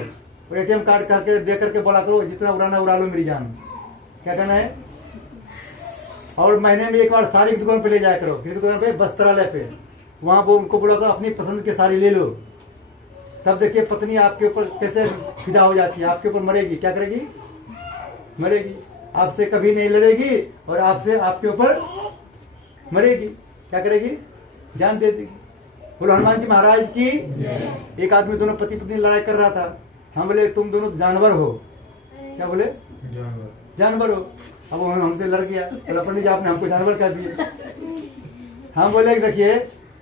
और ATM कार्ड करके दे करके बोला करो जितना उड़ाना उड़ा लो मेरी जान। क्या कहना है? और महीने में 1 बार साड़ी की दुकान पे ले जाया करो। किसी दुकान पे? वस्त्रालय पे। वहां वो उनको बोला करो अपनी पसंद की साड़ी ले लो। तब देखिए पत्नी आपके ऊपर कैसे फिदा हो जाती है, आपके ऊपर मरेगी। क्या करेगी? मरेगी। आपसे कभी नहीं लड़ेगी और आपसे आपके ऊपर मरेगी। क्या करेगी? जान दे देगी। बोलो हनुमान जी महाराज की। एक आदमी दोनों पति पत्नी लड़ाई कर रहा था। हम बोले तुम दोनों जानवर हो। क्या बोले? जानवर हो। अब वो हमसे लड़ गया, बोला पंडित जी आपने हमको जानवर कह दिए। हम बोले देखिए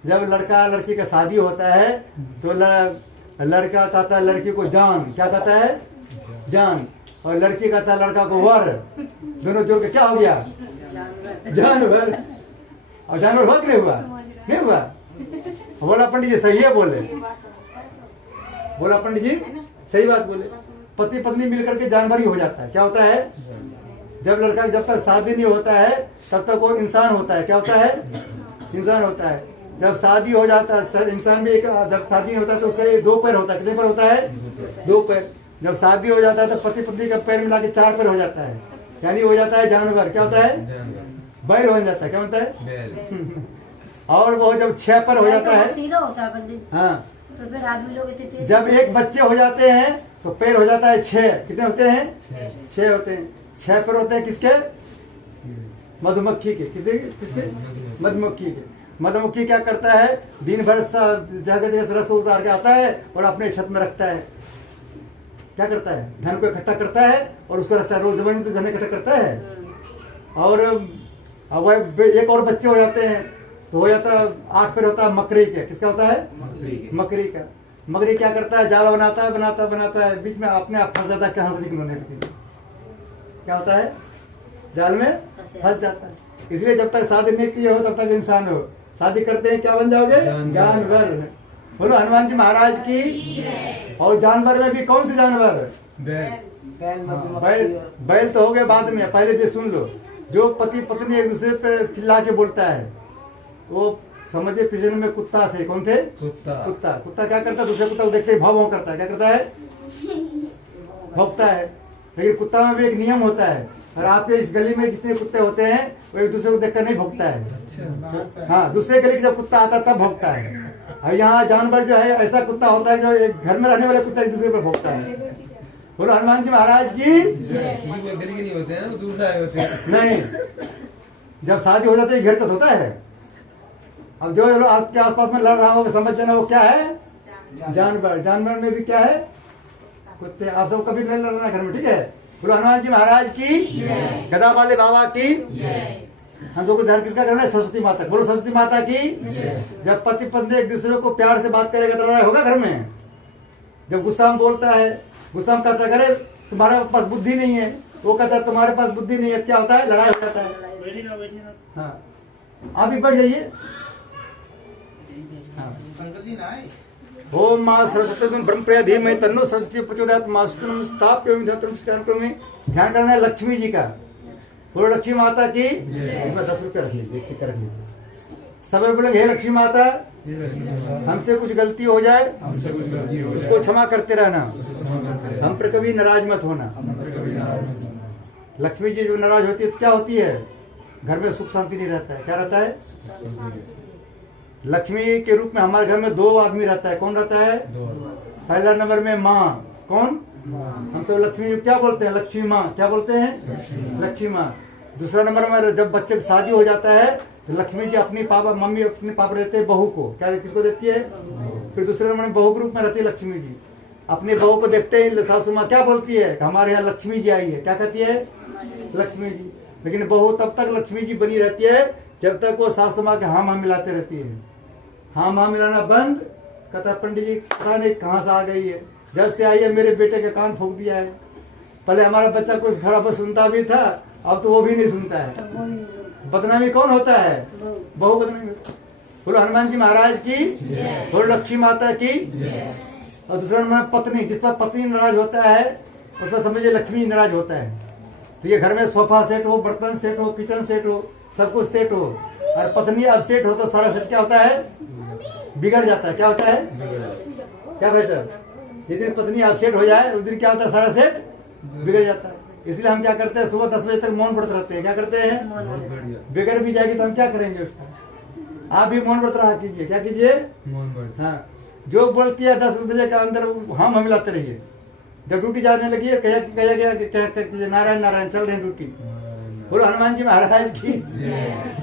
जब लड़का लड़की का शादी होता है तो लड़का कहता है लड़की को जान। क्या कहता है? जान। और लड़की कहता है लड़का को वर। दोनों जोड़ के क्या हो गया? जानवर। और जानवर हुआ कि नहीं हुआ? नहीं हुआ। बोला पंडित जी सही है बोले, बोला पंडित जी सही बात बोले। पति पत्नी मिलकर के जानवर ही हो जाता है। क्या होता है? जब लड़का जब तक शादी नहीं होता है तब तक वो इंसान होता है। क्या होता है? इंसान होता है। जब शादी हो जाता है इंसान भी एक, जब शादी नहीं होता है तो उसका 2 पैर होता है। कितने पैर होता है? 2 पैर। जब शादी हो जाता है तो पति पत्नी का पैर मिला के 4 पैर हो जाता है, यानी हो जाता है जानवर। क्या होता है? बैल हो जाता है। क्या होता है? और वो जब 6 पैर हो जाता है, सीधा होता है पंडित। हाँ, तो फिर आदमी लोग इतने तेज जब एक बच्चे हो जाते हैं तो पैर हो जाता है 6। कितने होते हैं? 6 होते हैं। 6 पैर होते हैं किसके? मधुमक्खी के। किसके? मधुमक्खी के। मधुमक्खी क्या करता है? दिन भर जगह जगह से रस उतार के आता है और अपने छत में रखता है। क्या करता है? धन को इकट्ठा करता है और उसको रखता है। रोज जमीन में धन इकट्ठा करता है। और अब एक और बच्चे हो जाते हैं तो हो जाता है 8 पैर होता है मकड़ी के। किसका होता है? मकड़ी का। मकड़ी क्या करता है? जाल बनाता है, बनाता है, बीच में अपने आप फंस जाता है, कहां से निकलने लगती। क्या होता है? जाल में फंस जाता है। इसलिए जब तक शादी नहीं किए हो तब तक इंसान हो, शादी करते हैं क्या बन जाओगे? जानवर। बोलो हनुमान जी महाराज की। और जानवर में भी कौन से जानवर? बैल तो हो गए बाद में, पहले भी सुन लो। जो पति पत्नी एक दूसरे पे चिल्ला के बोलता है वो समझिए पिछले में कुत्ता थे। कौन थे? कुत्ता। कुत्ता क्या करता है? दूसरे कुत्ता को देखते ही भाव करता है। क्या करता है? भौंकता है। लेकिन कुत्ता में भी एक नियम होता है, और आपके इस गली में जितने कुत्ते होते हैं वो एक दूसरे को देखकर नहीं भौंकता है। हाँ, दूसरे गली जब कुत्ता आता तब भौंकता है। और यहाँ जानवर जो है ऐसा कुत्ता होता है जो एक घर में रहने वाले कुत्ता एक दूसरे पर भौंकता है। बोलो हनुमान जी महाराज की। गली के नहीं होते हैं, वो दूर से आए होते हैं। नहीं, जब शादी हो जाती है घर का होता है। अब जो लोग आपके आसपास में लड़ रहा हो समझ जाना वो क्या है? जानवर। जानवर में भी क्या है? कुत्ते। आप सब कभी नहीं लड़ना घर में, ठीक है? बोलो हनुमान जी महाराज की। गदा वाले बाबा की। हम सबको ध्यान किसका करना है? सरस्वती माता। बोलो सरस्वती माता की। जब पति पत्नी एक दूसरे को प्यार से बात करेगा तो लड़ाई होगा घर में। जब गुस्सा में बोलता है, गुस्सा में कहता करे तुम्हारे पास बुद्धि नहीं है, वो कहता है तुम्हारे पास बुद्धि नहीं है, क्या होता है? लड़ाई हो जाता है। हाँ, आप भी बैठ जाइए। ओम मां सरस्वती ब्रह्म प्रयाधीमहि तन्नो सरस्वती प्रचोदयात् मास्तु नमस्ताप्य नमस्कार करूंगी। ध्यान करना है लक्ष्मी जी का। बोलो लक्ष्मी माता की। इसमें 10 रुपये रख लीजिए, 1 सिक्का रख लीजिए। सब बोलेंगे हे लक्ष्मी माता, हमसे कुछ गलती हो जाए उसको क्षमा करते रहना, हम पर कभी नाराज मत होना। लक्ष्मी जी जो नाराज होती है तो क्या होती है? घर में सुख शांति नहीं रहता है। क्या रहता है? लक्ष्मी के रूप में हमारे घर में 2 आदमी रहता है। कौन रहता है? पहला नंबर में माँ। कौन? हम सब लक्ष्मी जी क्या बोलते हैं? लक्ष्मी माँ। क्या बोलते हैं? लक्ष्मी माँ। दूसरा नंबर में जब बच्चे की शादी हो जाता है तो लक्ष्मी जी अपनी पापा मम्मी अपने पापा देते हैं बहू को। क्या किसको देती है? फिर दूसरे नंबर में बहू के रूप में रहती है लक्ष्मी जी। अपनी बहू को देखते ही सासू माँ क्या बोलती है? हमारे यहाँ लक्ष्मी जी आई है। क्या कहती है? लक्ष्मी जी। लेकिन बहू तब तक लक्ष्मी जी बनी रहती है जब तक वो सासू माँ के हाँ मिलाते रहती है। हाँ मिलाना बंद, कहता पंडित जी पता नहीं कहाँ से आ गई है, जब से आई है मेरे बेटे के कान फूंक दिया है। पहले हमारा बच्चा कुछ खराब सुनता भी था, अब तो वो भी नहीं सुनता है। बदनामी कौन होता है? बहू बदनामी। बोलो हनुमान जी महाराज की। बोलो लक्ष्मी माता की। और दूसरा नंबर पत्नी, जिस पर पत्नी नाराज होता है उस पर समझिए लक्ष्मी नाराज होता है। तो ये घर में सोफा सेट हो, बर्तन सेट हो, किचन सेट हो, सब कुछ सेट हो, और पत्नी अब सेट हो तो सारा सेट क्या होता है? बिगड़ जाता है। क्या होता है? क्या भाई साहब? जिस दिन पत्नी अब सेट हो जाए उस दिन क्या होता है? सारा सेट बिगड़ जाता है। इसलिए हम क्या करते हैं? सुबह 10 बजे तक मौन व्रत रहते हैं। क्या करते हैं? बिगड़ भी जाएगी तो हम क्या करेंगे उसका? आप भी मौन व्रत रहा कीजिए। क्या कीजिए? हाँ, जो बोलती है 10 बजे के अंदर हम मिलाते रहिए। जब ड्यूटी जाने लगी है कह नारायण नारायण चल रहे हैं ड्यूटी। बोलो हनुमान जी महाराज की।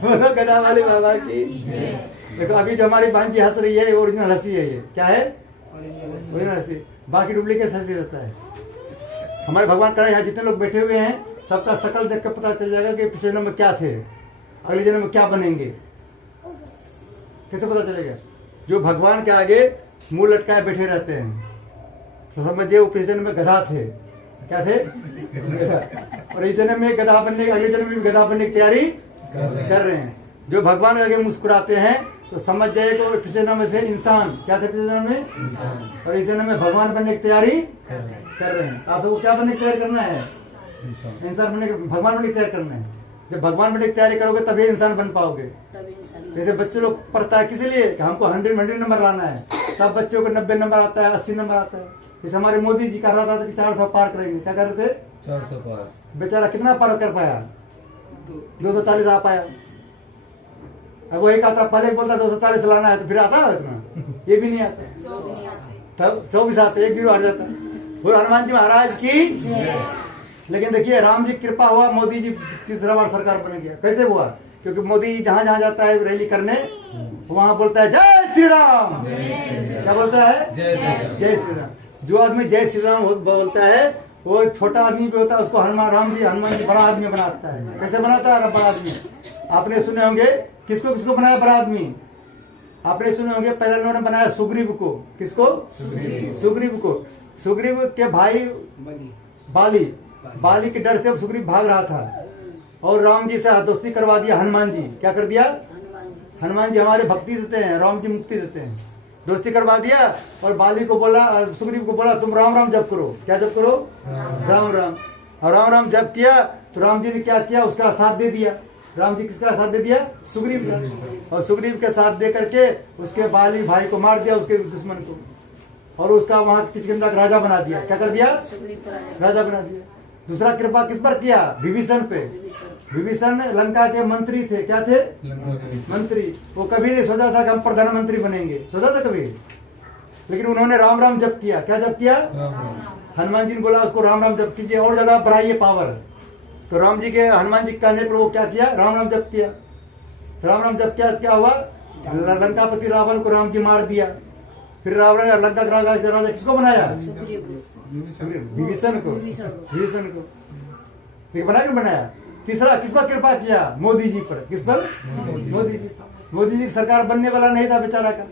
बोलो गदा वाले बाबा की। देखो अभी जो हमारी बांजी हंस रही है ओरिजिनल हंसी है। ये क्या है? ओरिजिनल हंसी। बाकी डुप्लीकेट हंसी रहता है। हमारे भगवान का यहाँ जितने लोग बैठे हुए हैं सबका शकल देख कर पता चल जाएगा कि पिछले जन्म में क्या थे, अगले जन्म में क्या बनेंगे। कैसे पता चलेगा? जो भगवान के आगे मुंह लटकाए बैठे रहते हैं तो समझिए वो पिछले जन्म में गधा थे। क्या थे? और इस जन्म में गधा बनने, अगले जन्म में भी गधा बनने की तैयारी कर रहे हैं। जो भगवान के आगे मुस्कुराते हैं तो समझ जाए कि पिछले जन्म से इंसान। क्या थे पिछले जन्म में? और इस जन्म में भगवान बनने की तैयारी कर रहे हैं। आप सबको क्या बनने की तैयारी करना है? इंसान बनने की, भगवान बनने की तैयारी करना है। जब भगवान बनने की तैयारी करोगे तभी इंसान बन पाओगे। जैसे बच्चे लोग पढ़ता है किसी लिए कि हमको 100 नंबर लाना है, तब बच्चों को 90 नंबर आता है, 80 नंबर आता है। जैसे हमारे मोदी जी कह रहा था कि 400 पार करेंगे। क्या कर रहे थे? 400 पार। बेचारा कितना पार कर पाया? 240 आ पाया। अब वही कहा था, पहले बोलता 240 लाना है तो फिर आता है इतना? ये भी नहीं आता। तब 24 आते, 1 0 हार जाता। बोलो हनुमान जी महाराज की। लेकिन देखिए राम जी कृपा हुआ, मोदी जी तीसरा बार सरकार बन गया। कैसे हुआ? क्योंकि मोदी जी जहाँ जाता है रैली करने वहां बोलता है जय श्री राम। क्या बोलता है? जय श्री राम। जो आदमी जय श्री राम बोलता है वो छोटा आदमी भी होता है, उसको हनुमान जी बड़ा आदमी बनाता है। कैसे बनाता है बड़ा आदमी? आपने सुने होंगे किसको किसको बनाया बड़ा आदमी? आपने सुने होंगे पहले उन्होंने बनाया सुग्रीव को। किसको? सुग्रीव को। सुग्रीव के भाई बाली के डर से अब सुग्रीव भाग रहा था और राम जी से दोस्ती करवा दिया हनुमान जी। क्या कर दिया? हनुमान जी हमारे भक्ति देते हैं, राम जी मुक्ति देते हैं। दोस्ती करवा दिया और बाली को बोला, सुग्रीव को बोला तुम राम राम जप करो। क्या जप करो? राम राम। और राम राम जप किया तो राम जी ने क्या किया? उसका साथ दे दिया। राम जी किसका साथ दे दिया? सुग्रीव का। और सुग्रीव के साथ दे करके उसके बाली भाई को मार दिया, उसके दुश्मन को, और उसका वहां किसकिंधा का राजा बना दिया। क्या कर दिया? राजा बना दिया। दूसरा कृपा किस पर किया? विभीषण पे। विभीषण लंका के मंत्री थे। क्या थे? मंत्री। वो कभी नहीं सोचा था कि हम प्रधानमंत्री बनेंगे, सोचा था कभी? लेकिन उन्होंने राम राम जप किया। क्या जप किया? हनुमान जी ने बोला उसको राम राम जप कीजिए और ज्यादा बढ़ाइए पावर। तो राम जी के हनुमान जी के कहने पर वो क्या किया? राम राम जप किया। राम राम जप किया, क्या हुआ? लंकापति रावण को राम जी मार दिया। फिर रावण लंका का राजा किसको बनाया? विभीषण को। विभीषण को बना के बनाया। तीसरा किस पर कृपा किया? मोदी जी पर। किस पर? मोदी जी। मोदी जी की सरकार बनने वाला नहीं था बेचारा का,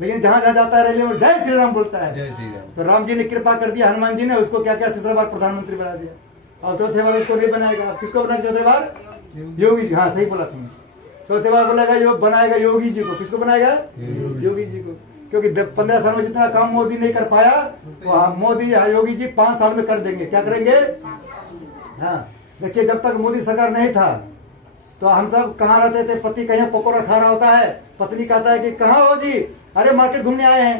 लेकिन जहां जहां जाता है रैली में जय श्री राम बोलता है। जय श्री राम। तो राम जी ने कृपा कर दिया, हनुमान जी ने उसको क्या किया? तीसरा बार प्रधानमंत्री बना दिया। और चौथे बार उसको नहीं बनाएगा। किसको बनाया चौथे बार? योगी जी। हाँ सही बोला तुमने। चौथे बार बोलेगा योग बनाएगा योगी जी को। किसको बनाएगा? योगी जी को। क्योंकि 15 साल में जितना काम मोदी नहीं कर पाया वो मोदी योगी जी 5 साल में कर देंगे। क्या करेंगे? हाँ देखिए, जब तक मोदी सरकार नहीं था तो हम सब कहाँ रहते थे? पति कहीं पकौड़ा खा रहा होता है, पत्नी कहता है कि कहाँ हो जी? अरे मार्केट घूमने आए हैं।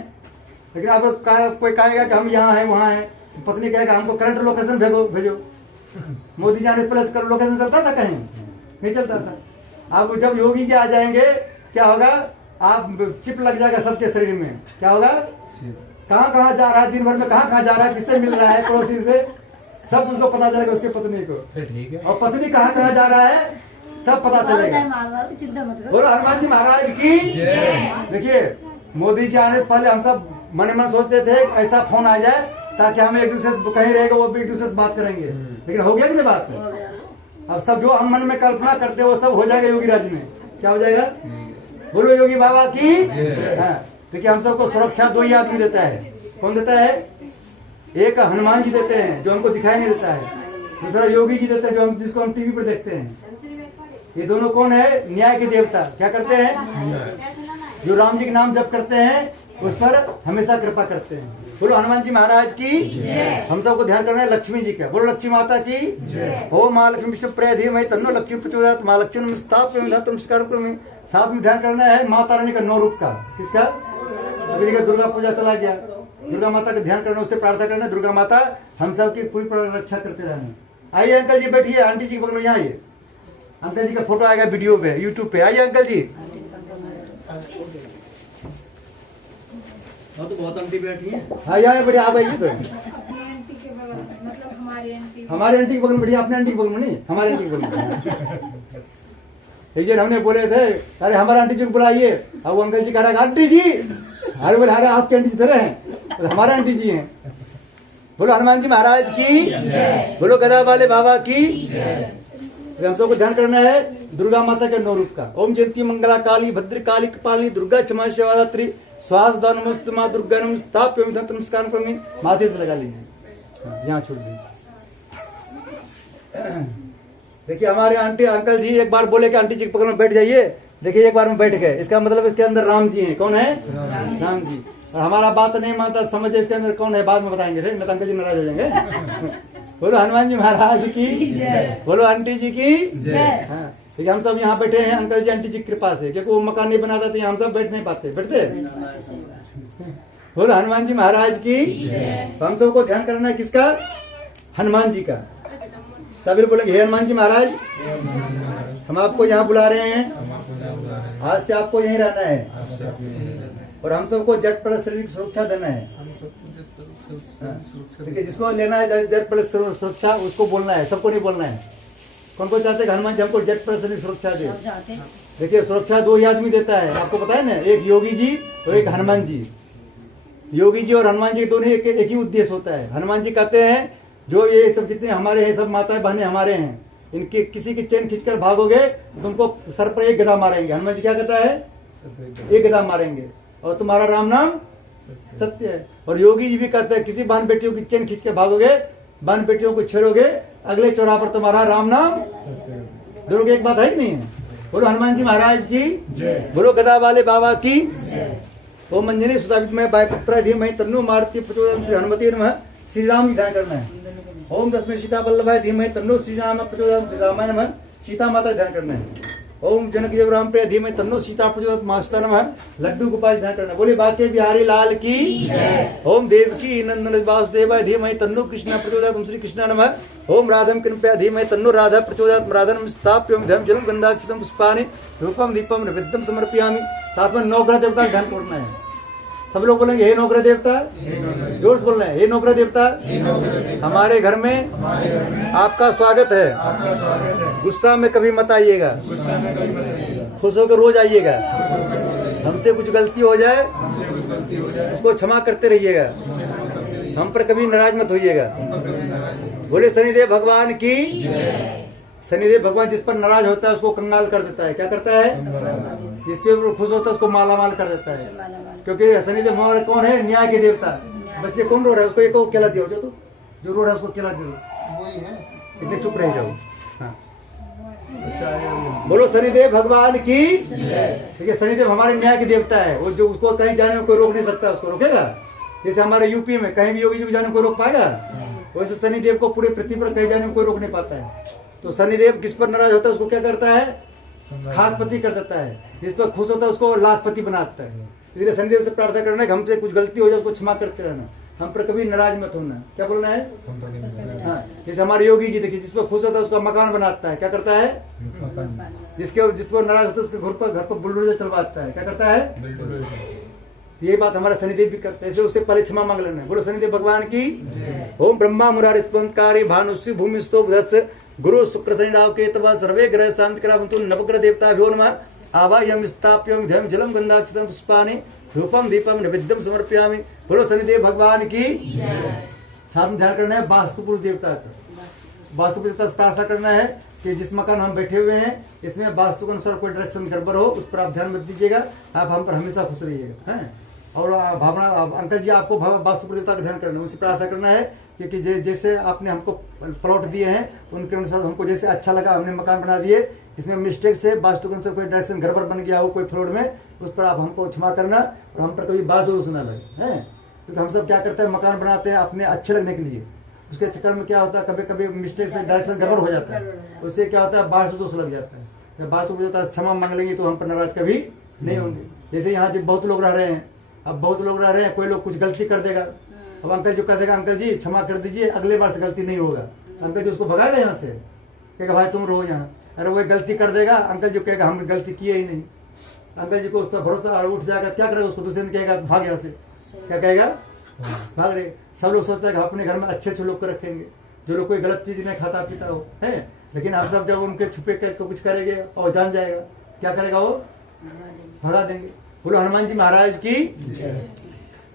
लेकिन अब कोई कहेगा कि हम यहाँ हैं वहाँ हैं, तो पत्नी कहेगा हमको करंट लोकेशन भेजो। मोदी जाने प्लस कर लोकेशन चलता था? कहीं नहीं चलता था। अब जब योगी जी आ जाएंगे क्या होगा? आप चिप लग जाएगा सबके शरीर में। क्या होगा? कहाँ कहाँ जा रहा है, दिन भर में कहाँ कहाँ जा रहा है, किससे मिल रहा है, पड़ोसी से, सब उसको पता चलेगा, उसके पत्नी को। ठीक है। और पत्नी कहाँ कहाँ जा रहा है सब पता चलेगा। चिंता मत करो। बोलो हनुमान जी महाराज की। देखिए, मोदी जी आने से पहले हम सब मन मन सोचते थे ऐसा फोन आ जाए ताकि हम एक दूसरे से कहीं रहेगा वो भी एक दूसरे से बात करेंगे। लेकिन हो गया कि नहीं बात? अब सब जो हम मन में कल्पना करते वो सब हो जाएगा योगी राज में। क्या हो जाएगा? बोलो योगी बाबा की। हाँ, देखिए हम सबको सुरक्षा 2 ही आदमी देता है। कौन देता है? एक हनुमान जी देते हैं जो हमको दिखाई नहीं देता है, दूसरा योगी जी देते हैं जो जिसको हम टीवी पर देखते हैं। ये दोनों कौन है? न्याय के देवता। क्या करते हैं? जो राम जी के नाम जप करते हैं उस पर हमेशा कृपा करते हैं। बोलो हनुमान जी महाराज की। हम सबको ध्यान करना है लक्ष्मी जी का। बोलो लक्ष्मी माता की। ओ माँ लक्ष्मी विष्णु प्रिय धीमहि तन्नो लक्ष्मी प्रचोदयात्। माँ लक्ष्मी नमस्ताभ्यं नमस्कार करोमि। साथ में ध्यान करना है माता रानी का 9 रूप का। किसका? अभी दुर्गा पूजा चला गया, दुर्गा माता का ध्यान करना, उससे प्रार्थना करना दुर्गा माता हम सब की पूरी रक्षा करते रहना। आइए अंकल जी बैठिए, आंटी जी के बगल में यहाँ आइए। अंकल जी का फोटो आएगा वीडियो पे, यूट्यूब पे। आइए अंकल जी। तो बहुत आंटी बैठी है। हाँ यहाँ बढ़िया, आप आइए तो। आंटी के बगल मतलब हमारे आंटी के बगल में बढ़िया, अपने आंटी के बगल में नहीं, हमारे आंटी के बगल में। एक दिन हमने बोले थे अरे हमारे आंटी जी को बुलाइए, अब वो अंकल जी कह रहा है आंटी जी। अरे बोले अरे आपके आंटी जी थोड़े हैं, हमारे आंटी जी हैं। बोलो हनुमान जी महाराज की। बोलो गदा वाले बाबा की। हम सबको ध्यान करना है दुर्गा माता के 9 रूप का। ओम जयंती मंगला काली भद्र काली कपाली दुर्गा क्षमा शिवरात्रि स्वास नमस्ते माँ दुर्गा नमस्ताभ्यं नमस्कार करोमि। माथे से लगा लीजिए, यहाँ छोड़ दीजिए। देखिए हमारे आंटी अंकल जी एक बार बोले कि आंटी जी के बगल में बैठ जाइए। देखिए एक बार में बैठ गए, इसका मतलब इसके अंदर राम जी हैं। कौन है? राम जी। और हमारा बात नहीं मानता, समझे इसके अंदर कौन है बाद में बताएंगे, नहीं तो अंकल जी नाराज हो जाएंगे। बोलो हनुमान जी महाराज की। बोलो आंटी जी की। हाँ ठीक है, हम सब यहाँ बैठे हैं अंकल जी आंटी जी की कृपा से, क्योंकि वो मकान नहीं बनाता था हम सब बैठ नहीं पाते। बैठते? बोलो हनुमान जी महाराज की। तो हम सबको ध्यान करना है किसका? हनुमान जी का। सभी बोलेंगे हे हनुमान जी महाराज, हम आपको यहाँ बुला रहे हैं, आज से आपको यहीं रहना है और हम सबको जट प्लस शरीर की सुरक्षा देना है। ठीक है, जिसको लेना है जट प्लस सुरक्षा उसको बोलना है, सबको नहीं बोलना है। कौन को चाहते हैं हनुमान जी हमको जट प्लस शरीर सुरक्षा दे? देखिए सुरक्षा 2 ही आदमी देता है, आपको पता है ना, एक योगी जी और एक हनुमान जी। योगी जी और हनुमान जी दोनों एक ही उद्देश्य होता है। हनुमान जी कहते हैं जो ये सब जितने हमारे हैं सब माताएं बहनें हमारे हैं, इनके किसी की चेन खींचकर भागोगे तो तुमको सर पर एक गदा मारेंगे। हनुमान जी क्या कहता है? एक गदा मारेंगे और तुम्हारा राम नाम सत्य है। और योगी जी भी कहते हैं किसी बहन बेटियों की चेन खींच के भागोगे, बहन बेटियों को छेड़ोगे, अगले चौराहे पर तुम्हारा राम नाम। दोनों की एक बात है कि नहीं है? बोलो हनुमान जी महाराज की। बोलो गदा वाले बाबा की। ओम अंजनी सुतापित में वायुपुत्र धीमहि तन्नो मारुति प्रचोदयात्। श्री हनुमते नमः। श्री राम की ध्यान करना है। ओम तस्मै सीता वल्लभाय धीमहि तन्नो श्री राम प्रचोदयात्। श्री रामाय नमः। सीता माता ध्यान करना है। ओम जनक देव राम प्रिय धीमहि तन्नो सीता प्रचोदयात्। माँ सीता नमः। लड्डू गोपाल ध्यान करना। बोले बाके बिहारी लाल की। ओम देवकी नंदन वासुदेवाय धीमहि तन्नो कृष्ण प्रचोदयात्। ओम श्री कृष्ण नमः। ओम राधम कृपया धीमहि तन्नो राधा प्रचोदयात्। राधा नमस्ताभ्यं धम जलम गंधाक्षतम पुष्पाणि धूपम दीपम नैवेद्यम समर्पयामि। साथ में 9 ग्रह देवता का ध्यान करना है। सब लोग बोलेंगे हे नौग्रह देवता, जोर से बोलना है हे नौग्रह देवता, हमारे घर में आपका स्वागत है। गुस्सा में कभी मत आइएगा, खुश होकर रोज आइएगा। हमसे कुछ गलती हो जाए उसको क्षमा करते रहिएगा, हम पर कभी नाराज मत होइएगा। बोले शनिदेव भगवान की। शनिदेव भगवान जिस पर नाराज होता है उसको कंगाल कर देता है। क्या करता है? जिसके ऊपर खुश होता है उसको माला माल कर देता है। क्योंकि शनिदेव हमारे कौन है? न्याय के देवता। बच्चे कौन रो रहा है उसको एक केला दियो, जो रो रहा है उसको केला दे दो। इतने चुप रह जाओ। हाँ बोलो शनिदेव भगवान की। ठीक है, शनिदेव हमारे न्याय के देवता है, वो जो उसको कहीं जाने में कोई रोक नहीं सकता, उसको रोकेगा? जैसे हमारे यूपी में कहीं भी योगी जी को जाने में कोई रोक पाएगा? वैसे शनिदेव को पूरे पृथ्वी पर कहीं जाने में कोई रोक नहीं पाता है। तो शनिदेव किस पर नाराज होता है उसको क्या करता है? खाकपति कर देता है। जिस पर खुश होता है उसको लाखपति बनाता है। इसलिए शनिदेव से प्रार्थना करना है कि हमसे कुछ गलती हो जाए उसको क्षमा करते रहना, हम पर कभी नाराज मत होना। क्या बोलना है? हाँ, जैसे हमारे योगी जी देखिए, जिस पर खुश होता है उसका मकान बनाता है। क्या करता है? जिस पर नाराज होता है उसके घर पर बुलडोजर चलवाता है। क्या करता है? ये बात हमारा शनिदेव भी करते हैं, उससे पहले क्षमा मांग लेना है। बोलो शनिदेव भगवान की। ओम ब्रह्मा मुरारिस्पंदकारी भानुष्य भूमिस्तो बुधस्य गुरु शुक्र शनि राहु केतव सर्वे ग्रह शांति करावन्तु नवग्रह देवताभ्यो नमः। आवाह्यम स्थाप्यम ध्यम जलम गंधाक्षतम पुष्पानि धूपम दीपम नैवेद्यम समर्पयामि। बोलो शनिदेव भगवान की। साथ में ध्यान करना है वास्तु पुरुष देवता का। वास्तु पुरुष देवता से प्रार्थना करना है कि जिस मकान हम बैठे हुए हैं इसमें वास्तु के अनुसार कोई डायरेक्शन गड़बड़ हो उस पर आप ध्यान मत दीजिएगा, आप हम पर हमेशा खुश रहिएगा। हैं और भावना अंकल जी आपको वास्तु पुरुष देवता का ध्यान करना है, उसी प्रार्थना करना है क्योंकि जैसे आपने हमको प्लॉट दिए हैं उनके अनुसार हमको जैसे अच्छा लगा हमने मकान बना दिए, इसमें मिस्टेक से वास्तु के अनुसार कोई डायरेक्शन गड़बड़ बन गया हो कोई फ्लोर में, उस पर आप हमको क्षमा करना और हम पर कभी बात दोष ना लगे। हैं क्योंकि हम सब क्या करते हैं मकान बनाते हैं अपने अच्छे लगने के लिए, उसके चक्कर में क्या होता है कभी कभी मिस्टेक से डायरेक्शन गड़बड़ हो जाता है, उससे क्या होता है वास्तु दोष लग जाता है। जब वास्तु को क्षमा मांग लेंगे तो हम पर नाराज कभी नहीं होंगे। जैसे यहाँ जो बहुत लोग रह रहे हैं, अब बहुत लोग रह रहे हैं, कोई लोग कुछ गलती कर देगा, अब अंकल जो कह देगा अंकल जी क्षमा कर दीजिए अगले बार से गलती नहीं होगा, अंकल जी उसको भगाएगा यहाँ से, कहेगा भाई तुम रहो यहाँ। अरे वो गलती कर देगा, अंकल जी कहेगा हमने गलती किए ही नहीं, अंकल जी को उस पर भरोसा उठ जाएगा, क्या करेगा उसको दूसरे दिन कहेगा भाग यहाँ से, क्या कहेगा भाग रहे। सब लोग सोचते हैं कि अपने घर में अच्छे अच्छे लोग को रखेंगे जो लोग कोई गलत चीज नहीं खाता पीता हो, है लेकिन आप सब जब उनके छुपे करके कुछ करेंगे और जान जाएगा, क्या करेगा वो भगा देंगे। बोलो हनुमान जी महाराज की।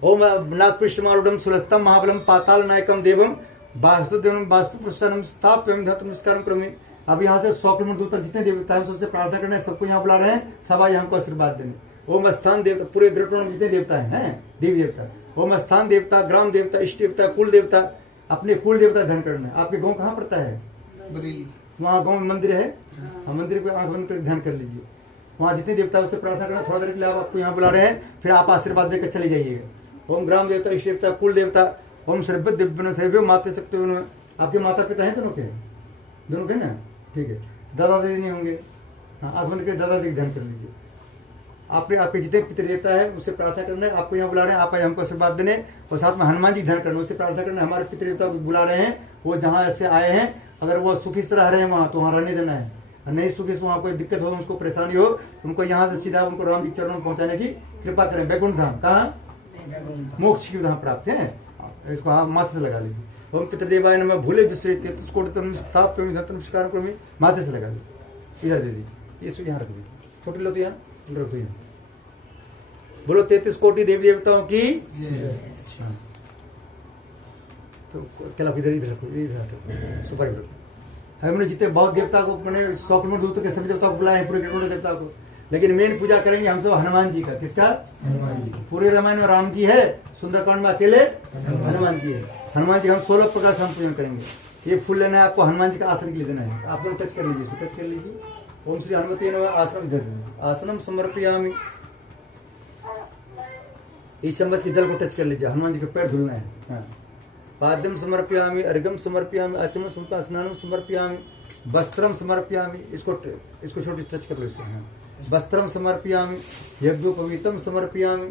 ओम नागपृष्ठमारूढ़ सुलस्तम महाबलम पाताल नायकम देवम वास्तुदेवम वास्तुपुरुषम स्थाप्यम धर्मस्कारम करोमि। अब यहाँ से 100 किलोमीटर दूर तक जितने देवता हैं सबसे प्रार्थना करना है, सबको यहाँ बुला रहे हैं, सब आइए हमको आशीर्वाद देंगे। ओम स्थान देवता पूरे ग्रह में जितने देवता हैं देवी देवता, ओम स्थान देवता ग्राम देवता इष्ट देवता कुल देवता, अपने कुल देवता ध्यान करना है। आपके गाँव कहाँ पड़ता है? वहाँ गाँव में मंदिर है, मंदिर को आंख बंद कर ध्यान कर लीजिए, वहाँ जितने देवता उससे प्रार्थना करना। थोड़ा देर के लिए आपको यहाँ बुला रहे हैं, फिर आप आशीर्वाद देकर चले जाइएगा। ओम ग्राम देवता इष्ट देवता कुल देवता ओम सर्व दिव्य सेव्य माते शक्ति। आपके माता पिता हैं दोनों के ना? ठीक है, दादा दीदी नहीं होंगे? हाँ आंख बंद करके दादा दीदी ध्यान कर लीजिए। आपके जितने पितृ देवता है उससे प्रार्थना करना है, आपको यहाँ बुला रहे हैं, आप हमको आशीर्वाद देने और साथ में हनुमान जी ध्यान करना, उससे प्रार्थना करना। हमारे पितृ देवता को बुला रहे हैं, वो जहाँ से आए हैं अगर वो सुखी से रह रहे हैं वहाँ तो वहाँ रहने देना है, नहीं सुखी से वहाँ कोई दिक्कत हो उसको परेशानी हो उनको यहाँ से सीधा उनको राम जी चरणों में पहुँचाने की कृपा करें। बैकुंठ धाम कहाँ? मोक्ष की धाम प्राप्त है, इसको आप माथे से लगा लीजिए। ओम पितृदेवाय नमः भूले विस्तृत नमस्कार करो, माथे से लगा लीजिए, इधर दे दीजिए, इसको यहाँ रख दीजिए, छोटी लो तो यहाँ रख दो यहाँ। बोलो 33 कोटि देवी देवताओं की। तो क्या इधर इधर रखो, इधर रखो, सुपारी रखो। हमने जितने बहुत देवता को मैंने 100 किलोमीटर दूर तक सभी देवता को बुलाए पूरे ग्रह देवता को, लेकिन मेन पूजा करेंगे हम सब हनुमान जी का। किसका? हनुमान जी। पूरे रामायण में राम जी है, सुंदरकांड में अकेले हनुमान जी है। हनुमान जी हम 16 प्रकार से हम पूजन करेंगे। ये फूल लेना है आपको, हनुमान जी का आसन के लिए देना है, आप लोग टच कर लीजिए, टच कर लीजिए। ओम श्री हनुमते नमः। आसन इधर आसनम समर्पयामि। इस चम्मच के जल को टच कर लीजिए, हनुमान जी के पैर धुलना है। हाँ। पाद्यम समर्पयामि, अर्घम समर्पयामि, आचमन स्नानम समर्पयामि, वस्त्रम समर्पयामि। इसको छोटी टच कर लो इसे। हाँ। वस्त्रम समर्पयामि, यज्ञोपवीतम समर्पयामि।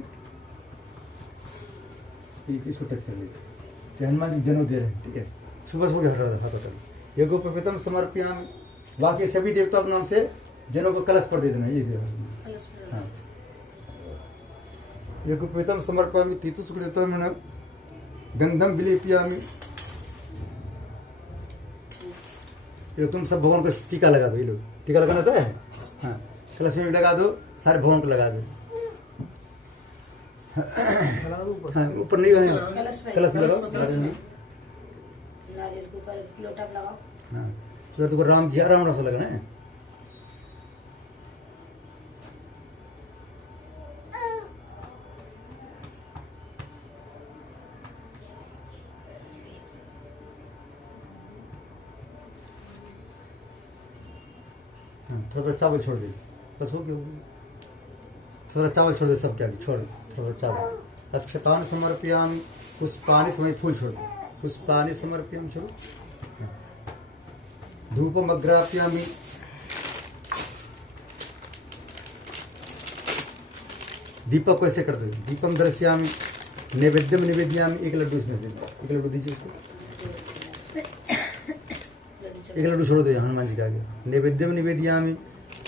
इसको टच कर लीजिए, हनुमान जी जनेऊ दे रहे हैं, ठीक है। सुबह सुबह हट रहा था, यज्ञोपवीतम समर्पयामि। बाकी सभी देवताओं के नाम से जनों को कलश पर दे देना। ये हाँ। यज्ञोपवीतम समर्पयामि, तीर्थम गंधम विलेपयामि। ये तुम सब भगवान को टीका लगा दो, ये लोग टीका लगाना था है। हाँ, कलश में भी लगा दो, सारे भगवान को लगा दो। हाँ, ऊपर नहीं लगाना, कलश में लगाओ, नारियल के ऊपर लोटा लगाओ। हाँ, तो तुमको राम जी राम रस लगाना है। थोड़ा थोड़ा चावल छोड़ दे, बस हो गया, हो गया। थोड़ा चावल छोड़ दे, सब क्या छोड़, थोड़ा चावल। अक्षतान समर्पयामि, पुष्पानि समय फूल छोड़ दे, पुष्पानि समर्पयामि छोड़ो। धूपम अग्रापयामि, दीपक कैसे कर दो, दीपम दर्शयामि, नैवेद्यम निवेदयामि, एक लड्डू इसमें दे, एक लड्डू दीजिए उसको, एक लड्डू छोड़ दो हनुमान जी के आगे। नैवेद्यम निवेदयामि,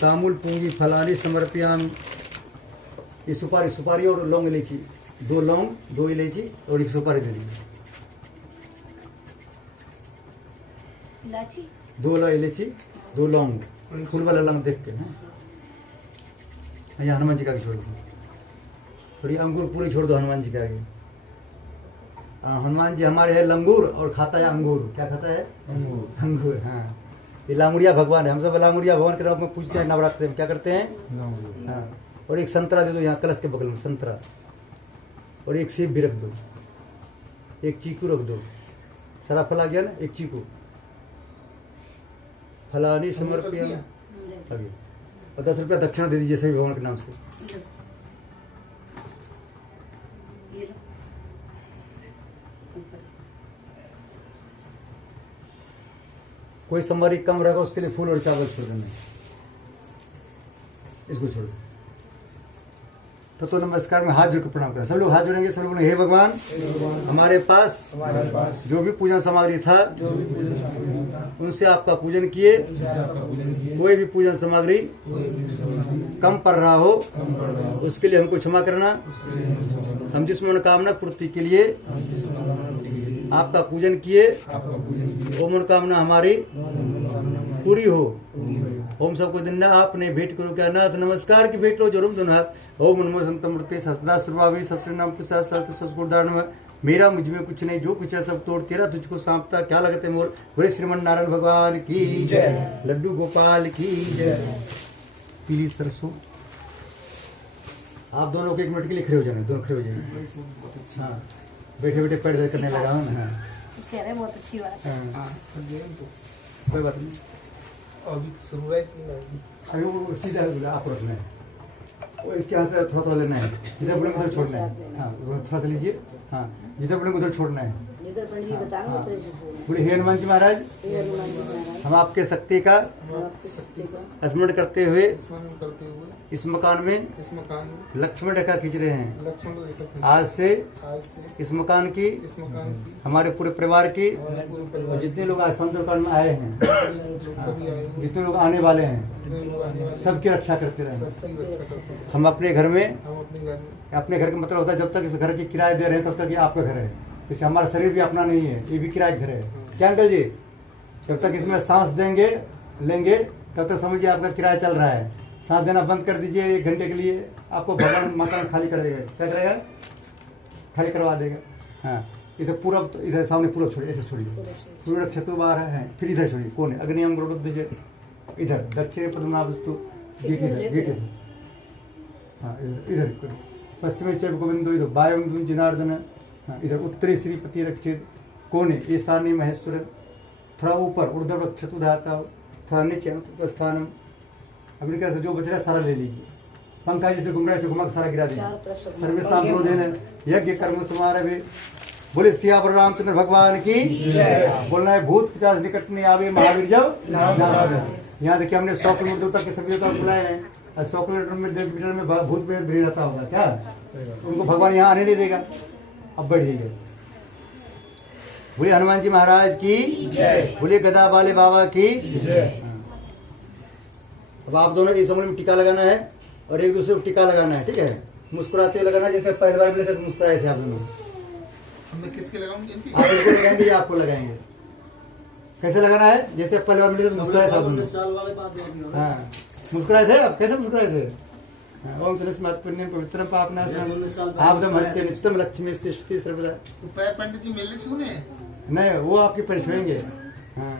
तामूल पूंगी फलानि समर्पयामि, ये सुपारी, सुपारी और लौंग इलायची, 2 लौंग 2 इलायची और 1 सुपारी दे दीजिए, इलायची 2 इलायची 2 लौंग, फूल वाला लौंग देख के। यहाँ हनुमान जी का आगे छोड़ दो, और ये अंगूर पूरे छोड़ दो हनुमान जी के आगे। हनुमान जी हमारे है लंगूर और खाता है अंगूर, क्या खाता है, अंगूर। हाँ, ये लांगुड़िया भगवान है, हम सब लांगुड़िया भगवान के रूप में पूछते हैं, नवरात्रि में क्या करते हैं। हाँ, और एक संतरा दे दो यहाँ कलश के बगल में, संतरा, और एक सेब भी रख दो, एक चीकू रख दो, सारा फल आ गया ना, एक चीकू। फलानी समर्पयामि, आगे, और 10 रुपया दक्षिणा दे दीजिए सभी भगवान के नाम से। ये लो। कोई सोमवारी कम रहेगा उसके लिए फूल और चावल छोड़ देना, इसको छोड़ दो। तो नमस्कार में हाथ जोड़ के प्रणाम करें, सब लोग हाथ जोड़ेंगे, सब लोग हे भगवान हमारे पास जो भी पूजा सामग्री था उनसे आपका पूजन किए, कोई भी पूजन सामग्री कम पड़ रहा हो उसके लिए हमको क्षमा करना। हम जिस मनोकामना पूर्ति के लिए आपका पूजन किए वो मनोकामना हमारी पूरी हो। ओम सबको दिन आपने भेंट करो क्या नाथ, नमस्कार की भेंट लो जरूर दोनों हाथ। ओम नमो संतमूर्ते सदा सुरभावी सस्त्र नाम कुशा सत ससगुरदान, मेरा मुझ में कुछ नहीं जो कुछ है सब तोड़, तेरा तुझको सांपता क्या लगते मोर। बोले श्रीमन नारायण भगवान की जय, लड्डू गोपाल की जय। पीली सरसों, आप दोनों को 1 मिनट के लिए खड़े हो जाएंगे, दोनों खड़े हो जाएंगे। हाँ, बैठे बैठे पैर दर्द करने लगा हूँ ना। कह रहे बहुत अच्छी बात है। हाँ, कोई बात नहीं, अभी तो शुरुआत नहीं होगी। अभी वो सीधा आप रखना है, वो इसके यहाँ से थोड़ा थोड़ा लेना है, जिधर बोलेंगे उधर छोड़ना है। हाँ, थोड़ा सा लीजिए, हाँ जिधर बोलेंगे उधर छोड़ना है। जिधर पंडित जी बताओ उधर से बोलो। बोले हे हनुमान जी महाराज, हे हनुमान जी महाराज, हम आपके शक्ति का हम आपकी शक्ति का स्मरण करते हुए स्मरण करते हुए इस मकान में इस मकान में लक्ष्मण रेखा खींच रहे हैं। लक्ष्मण रेखा खींच- आज से आज से इस मकान की, इस मकान की, हमारे पूरे परिवार की, हमारे पूरे और परिवार जितने लोग आज संतोषकांड में आए हैं, लोग सभी आए हैं, जितने लोग आने वाले हैं, जितने लोग आने वाले हैं, सबकी रक्षा करते रहे। सबकी रक्षा करते हैं। हम अपने घर में, हम अपने घर में, अपने घर का मतलब होता है जब तक इस घर की किराया दे रहे हैं तब तक ये आपका घर है। जैसे हमारा शरीर भी अपना नहीं है, ये भी किराए घर है। क्या अंकल जी, जब तक इसमें सांस देंगे लेंगे तब तक समझिए आपका किराया चल रहा है। सांस देना बंद कर दीजिए 1 घंटे के लिए, आपको भगवान मकान खाली कर देगा। क्या करेगा, खाली करवा देगा। हाँ, इधर पूरब, तो इधर सामने पूरब छोड़िए, ऐसे छोड़िए, सूर्य क्षत्रु बाहर है, फिर इधर छोड़िए, कौन है अग्नि अंग रोड दीजिए, इधर दक्षिण पद्मनाभस्तु, गेट इधर, गेट इधर, हाँ इधर पश्चिमी चैव गोविंदो, इधर वायुं जनार्दन, हाँ इधर उत्तरी श्रीपति रक्षित, कोने ईशान्य महेश्वर, थोड़ा ऊपर ऊर्ध्व चतुर्धाता, थोड़ा नीचे स्थानम। अपनी तरह से जो बच रहा है सारा ले लीजिए। पंखा जैसे घूम रहा है घुमा के सारा गिरा चारों दीजिए। तरफ से सर्वे सांप्रोदेन यज्ञ कर्म समारभे। बोले सियावर रामचंद्र भगवान की बोलना है भूत 50 निकट में आवे महावीर जब। यहाँ देखिए हमने 100 किलोमीटर दूर तक के सभी देवता बुलाए हैं, और 100 किलोमीटर में भूत प्रेत भी रहता होगा क्या, उनको भगवान यहाँ आने नहीं देगा। अब बैठ जाइए। बोले हनुमान जी महाराज की जय, बोले गदा वाले बाबा की जय। अब आप दोनों इस उंगली में टीका लगाना है और एक दूसरे को टीका लगाना है, ठीक है। मुस्कुराते हुए लगाना, जैसे पहली बार मिले थे तो मुस्कुराए थे आप दोनों। मैं किसके लगाऊंगी इनकी? आप इनको लगाएंगे या आपको लगाएंगे? कैसे लगाना है, जैसे पहली बार मिले थे तो मुस्कुराए थे आप दोनों। हाँ, मुस्कुराए थे आप, कैसे मुस्कुराए थे? ओम तुलसीमात पुण्यम पवित्रम पापनाशनम आपदम हत्ते नित्यम लक्ष्मी तिष्ठति सर्वदा। तो पैर पंडित जी मिलने छूने? नहीं, वो आपकी पैर छुएंगे। हाँ,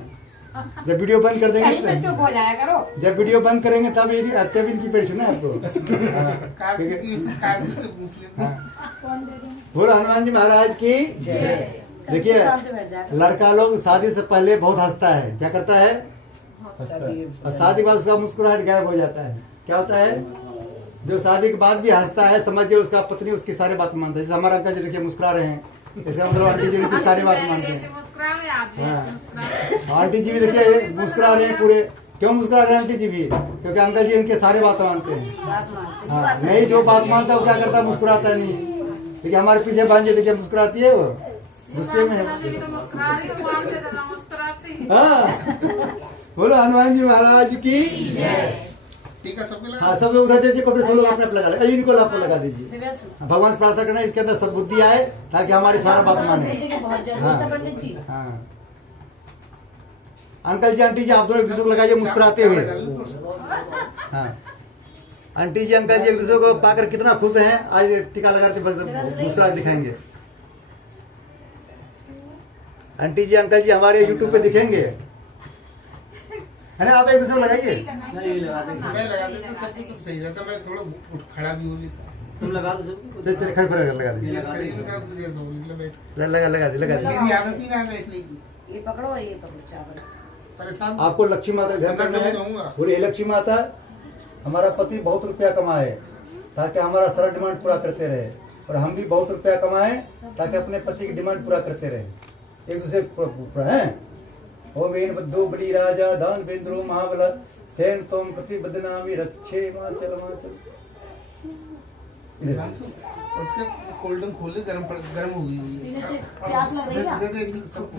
जब वीडियो बंद कर कहीं तो देंगे, चुप हो जाया करो। जब वीडियो बंद करेंगे तब इनकी पैर छूना है आपको। कार्तिक से पूछ लेते हैं। कौन दे देंगे? बोलो हनुमान जी महाराज की जय। देखिए शांत बैठ जाकर। लड़का लोग शादी से पहले बहुत हंसता है, क्या करता है, और शादी के बाद उसका मुस्कुराहट गायब हो जाता है। क्या होता है? जो शादी के बाद भी हंसता है, समझिए उसका पत्नी उसकी सारी बात मानता है। जैसे हमारा अंकल जी देखिए मुस्कुरा रहे हैं, इसका मतलब आंटी जी उनकी सारी बात मानते हैं। हाँ, आंटी जी भी देखिए मुस्कुरा रहे हैं पूरे। क्यों मुस्कुरा रहे हैं आंटी जी भी? क्योंकि अंकल जी उनके सारे बात मानते हैं। बात मानते हाँ, नहीं जो बात मानता है वो क्या करता है? मुस्कुराता नहीं। देखिए हमारे पीछे भांजे देखिए मुस्कुराती है, वो गुस्से में है। हाँ, बोलो हनुमान जी महाराज की। ठीक है, सबके लगा। हाँ, सब लोग उधर दीजिए, कपड़े सब लोग अपने लगा ले। इनको आपको लगा दीजिए। भगवान से प्रार्थना करना इसके अंदर सद्बुद्धि आए ताकि हमारी सारा बात माने। बहुत जरूरत है पंडित जी। हाँ, अंकल जी आंटी जी आप दोनों एक दूसरे को लगाइए मुस्कुराते हुए। हाँ, आंटी जी अंकल जी एक दूसरे को पाकर कितना खुश हैं। आज टीका लगाते मुस्कुरा दिखाएंगे। आंटी जी अंकल जी हमारे यूट्यूब पे दिखेंगे, है ना? आप एक दूसरे को लगाइए। नहीं लगा देंगे। मैं लगा देता सबको तो सही रहता, मैं थोड़ा उठ खड़ा भी हो लेता। तुम लगा दो सबको। चल चल खड़े खड़े लगा दीजिए। ये शरीर में दर्द जैसा हो निकला बैठ। लगा दीजिए। मेरी आदत ही ना बैठने की। ये पकड़ो, ये पकड़ो चावल। परेशान आपको लक्ष्मी माता घर करना है। बोलिए लक्ष्मी माता, हमारा पति बहुत रुपया कमाए ताकि हमारा सारा डिमांड पूरा करते रहे, और हम भी बहुत रुपया कमाए ताकि अपने पति की डिमांड पूरा करते रहे। एक दूसरे हैं। ओम इन बद्धो बड़ी राजा दान बेंद्रो महाबला सेन तोम प्रति बदनामी रक्षे माचल माचल। उठ के कोल्ड ड्रिंक खोल ले, गर्म हो गई हुई है। प्यास लग रही है। दे दे सबको।